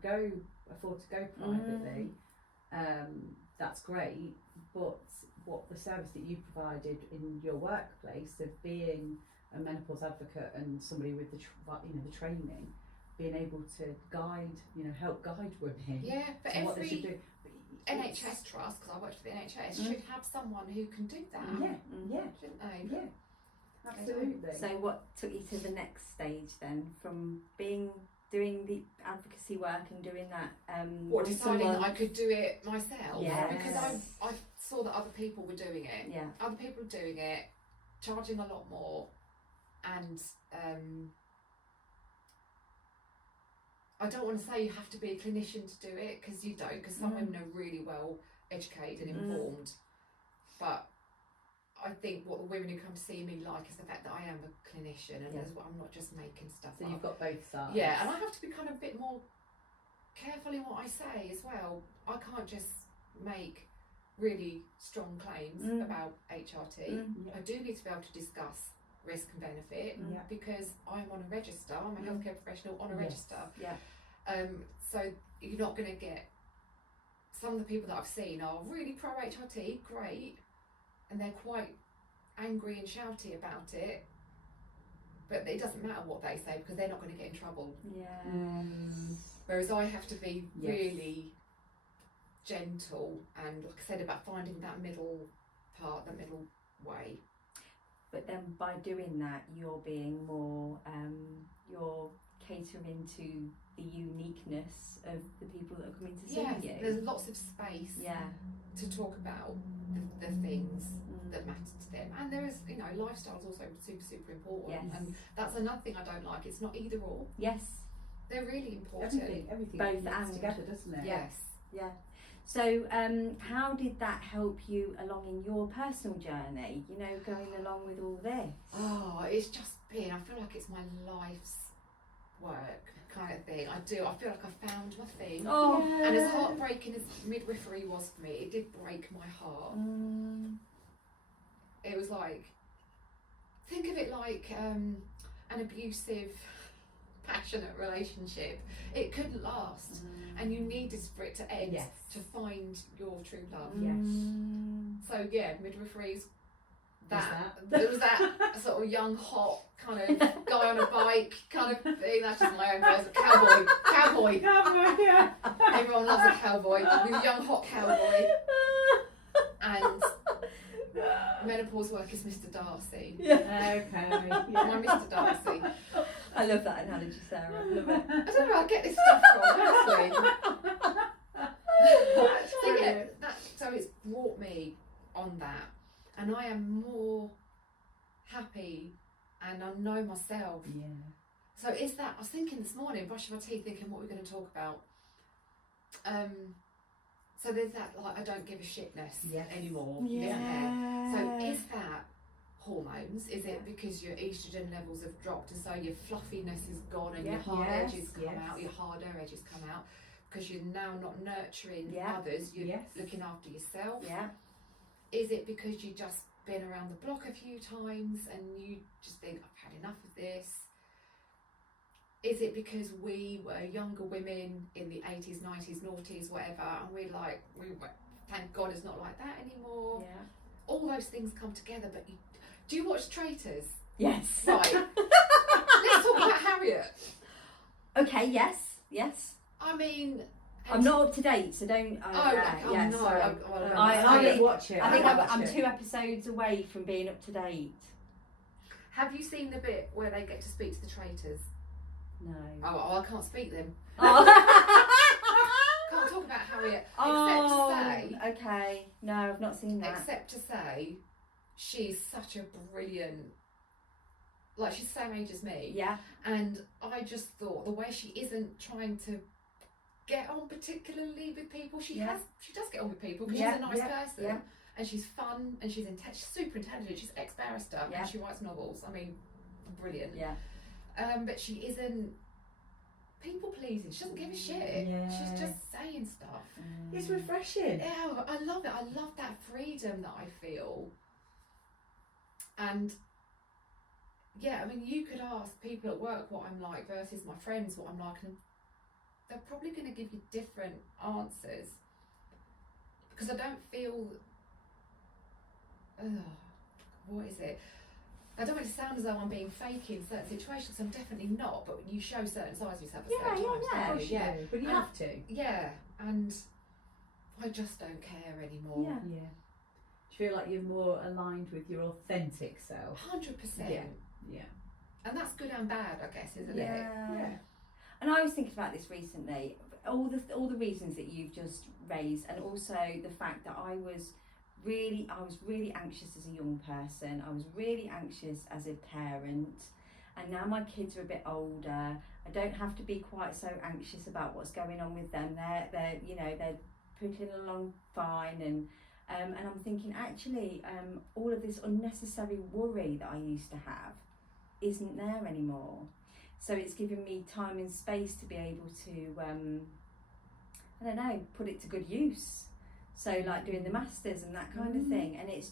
afford to go privately, that's great, but what the service that you provided in your workplace of being a menopause advocate and somebody with the training, being able to help guide women. But what they should do. NHS trust, because I worked for the NHS, should have someone who can do that. Shouldn't they? Absolutely. So what took you to the next stage then, from doing the advocacy work and doing that? Deciding that I could do it myself. Because I saw that other people were doing it. Other people were doing it, charging a lot more, and I don't want to say you have to be a clinician to do it, because you don't, because some women are really well educated and informed, but I think what the women who come to see me like is the fact that I am a clinician, and I'm not just making stuff up. So you've got both sides. And I have to be kind of a bit more careful in what I say as well. I can't just make really strong claims about HRT. I do need to be able to discuss risk and benefit Yeah. because I'm on a register. I'm a healthcare professional on a register. Yeah. So you're not going to get. Some of the people that I've seen are really pro HRT, great, and they're quite angry and shouty about it. But it doesn't matter what they say because they're not going to get in trouble. Yeah. Whereas I have to be Yes. really gentle and, like I said, about finding that middle part, that middle way. But then by doing that, you're being more, you're catering to the uniqueness of the people that are coming to see you. There's lots of space Yeah. to talk about the things that matter to them. And there is, lifestyle's also super, super important. Yes. And that's another thing I don't like. It's not either or. Yes. They're really important. Everything Both fits and. together, doesn't it? Yes. Yeah. So, how did that help you along in your personal journey? Going along with all this. Oh, it's just been, I feel like it's my life's work kind of thing. I feel like I found my thing. Oh. Yeah. And as heartbreaking as midwifery was for me, it did break my heart. It was like, think of it like an abusive, passionate relationship. It couldn't last, and you needed for it to end to find your true love. So yeah, midwifery is there was that sort of young, hot kind of guy on a bike kind of thing. That's just my own version. Cowboy. Yeah. Everyone loves a cowboy. The young, hot cowboy. And menopause work is Mr. Darcy. Okay. My Mr. Darcy. I love that analogy, Sarah. I love it. I don't know where I get this stuff from, honestly. So it's brought me on that, and I am more happy, and I know myself. Yeah. So is that, I was thinking this morning, brushing my teeth, thinking what we're going to talk about. So there's that, like, I don't give a shitness anymore. Isn't there? So is that hormones? Is it because your estrogen levels have dropped and so your fluffiness is gone and your hard edges come out, your harder edges come out because you're now not nurturing others, you're looking after yourself? Is it because you've just been around the block a few times and you just think, I've had enough of this? Is it because we were younger women in the 80s, 90s, noughties, whatever, and we thank God it's not like that anymore? All those things come together, but do you watch Traitors? Yes. Right. Let's talk about Harriet. Okay, yes. I mean, I'm not up to date, so don't. no. Sorry. I didn't watch it. I think I'm 2 episodes away from being up to date. Have you seen the bit where they get to speak to the traitors? No. Oh, I can't speak them. Oh. Can't talk about Harriet. Okay. No, I've not seen that. Except to say, she's such a brilliant. Like, she's the same age as me. Yeah. And I just thought the way she isn't trying to get on particularly with people, she does get on with people because she's a nice person. Yeah. And she's fun and she's super intelligent. She's ex-barrister and she writes novels. I mean, brilliant. Yeah. But she isn't people pleasing. She doesn't give a shit. Yeah. She's just saying stuff. It's refreshing. Yeah, I love it. I love that freedom that I feel. And yeah, I mean, you could ask people at work what I'm like versus my friends what I'm like, and they're probably going to give you different answers because I don't feel. What is it? I don't want it to sound as though I'm being fake in certain situations. I'm definitely not. But when you show certain sides of yourself at certain times, Yeah. But you have to. Yeah, and I just don't care anymore. Yeah. Do you feel like you're more aligned with your authentic self? 100%. Yeah. And that's good and bad, I guess, isn't it? Yeah. And I was thinking about this recently. All the reasons that you've just raised, and also the fact that I was really anxious as a young person. I was really anxious as a parent, and now my kids are a bit older. I don't have to be quite so anxious about what's going on with them. They're putting along fine, and I'm thinking actually all of this unnecessary worry that I used to have isn't there anymore. So it's given me time and space to be able to put it to good use. So like doing the masters and that kind of thing, and it's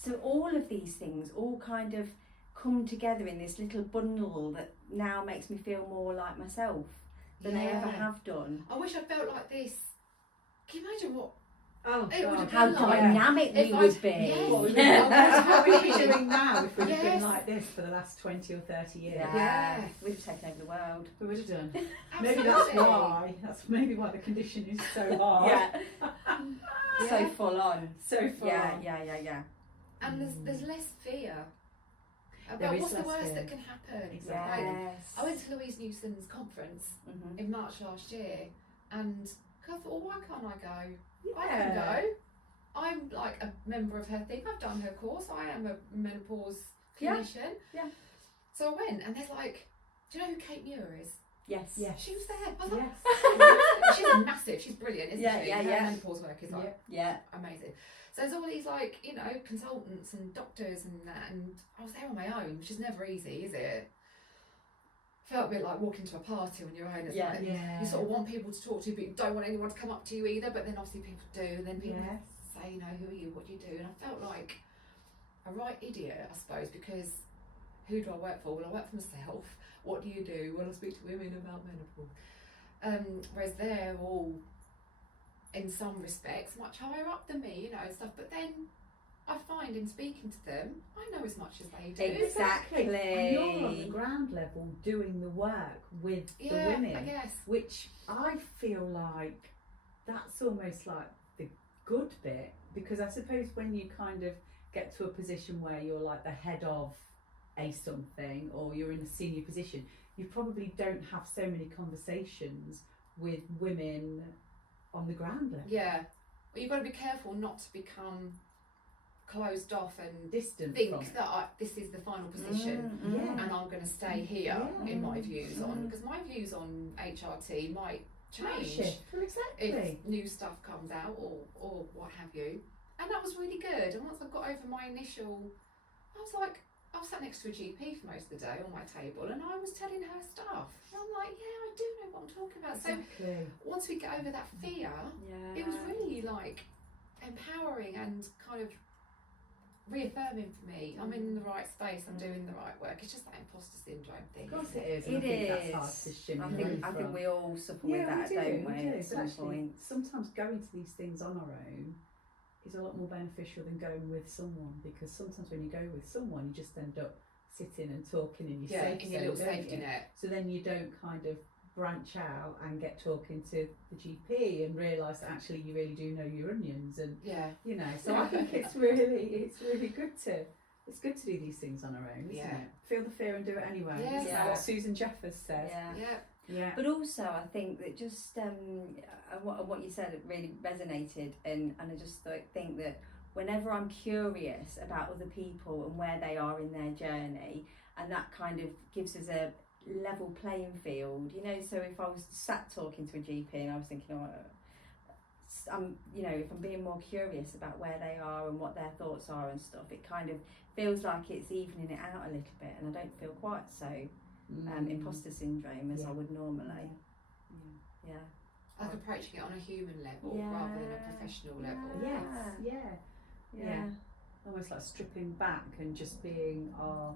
So all of these things all kind of come together in this little bundle that now makes me feel more like myself than I ever have done. I wish I felt like this. Can you imagine what? Oh It would God, have How been like dynamic we if would be. Yes. What would we be doing now if we'd have Yes. been like this for the last 20 or 30 years? Yeah. We'd have taken over the world. We would have done. Absolutely. Maybe that's why. That's maybe why the condition is so hard. Yeah. So Yeah. full on. So far. Yeah. And there's less fear There about is what's the less worst fear. that can happen. Exactly. Like, I went to Louise Newson's conference Mhm. in March last year, and I thought, well, why can't I go? I Yeah. can go. I'm like a member of her thing. I've done her course. I am a menopause Yeah. clinician. Yeah. So I went, and there's like, do you know who Kate Muir is? Yes. Yes. She was there. I was like, Yes. she's massive. She's brilliant, isn't Yeah, she? yeah, Her yeah. menopause work is like Yeah. amazing. So there's all these like, you know, consultants and doctors and that, and I was there on my own, which is never easy, is it? Felt a bit like walking to a party on your own. It's Yeah. like Yeah. you sort of want people to talk to, but you don't want anyone to come up to you either. But then obviously people do, and then people Yes. say, you know, who are you? What do you do? And I felt like a right idiot, I suppose, because who do I work for? Well, I work for myself. What do you do? Well, I speak to women about menopause. Whereas they're all, in some respects, much higher up than me, you know, and stuff. But then I find in speaking to them, I know as much as they do. Exactly. And you're on the ground level doing the work with the Yeah, women, I guess. which I feel like that's almost like the good bit, because I suppose when you kind of get to a position where you're like the head of a something, or you're in a senior position, you probably don't have so many conversations with women on the ground level. Yeah. Well, you've got to be careful not to become closed off and Distant think from it. that this is the final position. Yeah. And I'm going to stay here Yeah. in my views on, Mm. because my views on HRT might Might change shift. Well, exactly. if new stuff comes out or what have you. And that was really good. And once I got over my initial, I was like, I was sat next to a GP for most of the day on my table, and I was telling her stuff. And I'm like, yeah, I do know what I'm talking about. Exactly. So once we get over that fear, Yeah. it was really like empowering and kind of reaffirming for me. I'm in the right space, I'm doing the right work. It's just that imposter syndrome thing. Of course isn't it is. And I It think that's is. hard to shimmy I away think from. we all suffer with that, don't we? do. At But some actually, point. sometimes going to these things on our own is a lot more beneficial than going with someone, because sometimes when you go with someone, you just end up sitting and talking in your safe in your zone, little don't safety you? net. So then you don't kind of branch out and get talking to the GP and realise that actually you really do know your onions, and Yeah. you know. So I think it's really good to. It's good to do these things on our own, isn't Yeah. it? Feel the fear and do it anyway. Yes. Isn't that what Susan Jeffers says? Yeah. Yeah. Yeah. But also, I think that just what you said, it really resonated, and I just think that whenever I'm curious about other people and where they are in their journey, and that kind of gives us a level playing field, you know. So if I was sat talking to a GP and I was thinking, you know, if I'm being more curious about where they are and what their thoughts are and stuff, it kind of feels like it's evening it out a little bit, and I don't feel quite so imposter syndrome as I would normally. Yeah. Like approaching it on a human level Yeah. rather than a professional level. Yes. Yeah. Almost like stripping back and just being our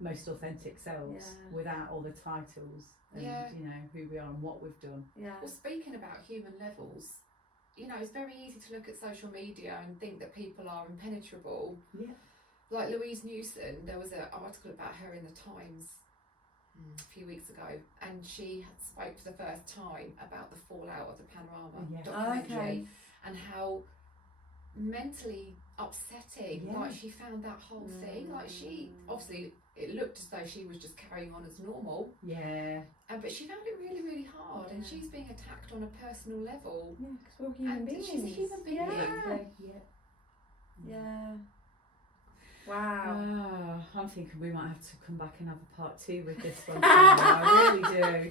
most authentic selves without all the titles and you know who we are and what we've done. Yeah. Well, speaking about human levels, you know, it's very easy to look at social media and think that people are impenetrable. Yeah. Like Louise Newson, there was an article about her in the Times a few weeks ago, and she spoke for the first time about the fallout of the Panorama documentary and how mentally upsetting like she found that whole thing. Like she obviously, it looked as though she was just carrying on as normal, but she found it really, really hard, and she's being attacked on a personal level. Yeah, because we're all human And beings. she's a human being. Yeah. Wow. I'm thinking we might have to come back and have a part 2 with this one. I really do,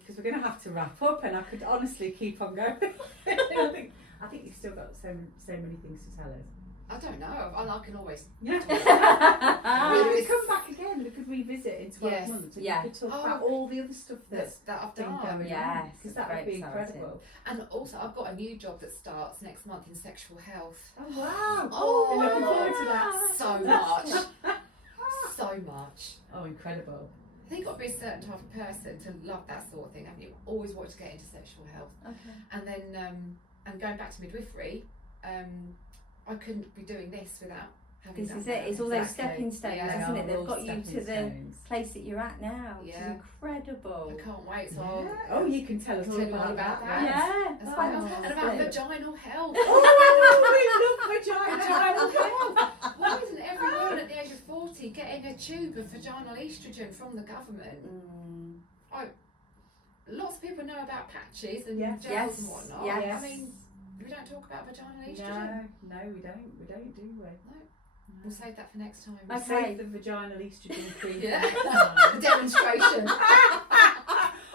because we're going to have to wrap up, and I could honestly keep on going. I think you've still got so many things to tell us. I don't know. I can always. Yeah. Really, We could come back again. We could revisit in 12 Yes. months and Yeah. we could talk about all the other stuff that I've been done. going Yes, on. Because it's that would very be exciting. incredible. And also, I've got a new job that starts next month in sexual health. Oh, wow. Oh, We're looking forward to that. So much. So much. Oh, incredible. I think you've got to be a certain type of person to love that sort of thing, haven't you? Always want to get into sexual health. Okay. And then, and going back to midwifery, I couldn't be doing this without having This done is that. it. It's all those Exactly. stepping stones, Yeah. isn't it? They are They've all got you to stepping the stones. place that you're at now, which Yeah. is incredible. I can't wait. So Yeah. Oh, you can tell us Tell all you all about about that. Yeah, That's oh, fine. And about fantastic. vaginal health. Oh, we love vaginal health. Why isn't every woman at the age of 40 getting a tube of vaginal estrogen from the government? Lots of people know about patches and Yes. gels Yes. and whatnot. Yes. I mean, we don't talk about vaginal estrogen. No, we don't. We don't, do we? No. We'll save that for next time. Okay. Save the vaginal estrogen cream. Yeah. for next time. The demonstration.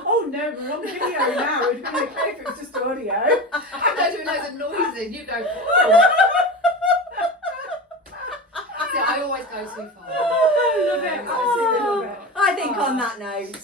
Oh no, we're on video now. It'd be okay if it was just audio. I'm not doing loads of noise and you go, oh. See, I always go too far. I love it. Absolutely love it. I think Oh. on that note,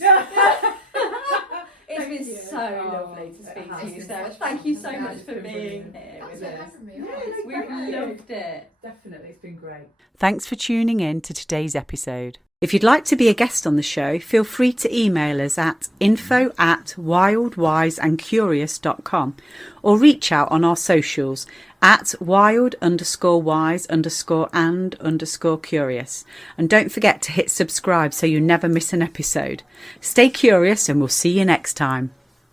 it's Thank been you. so lovely to it speak has to you, been Sarah. such Thank fun. you so Yeah, much it's for been being brilliant. here Thanks with for us. having me. Yeah, on. it's We've great. loved it. Definitely, it's been great. Thanks for tuning in to today's episode. If you'd like to be a guest on the show, feel free to email us at info@wildwiseandcurious.com or reach out on our socials at wild_wise_and_curious. And don't forget to hit subscribe so you never miss an episode. Stay curious and we'll see you next time.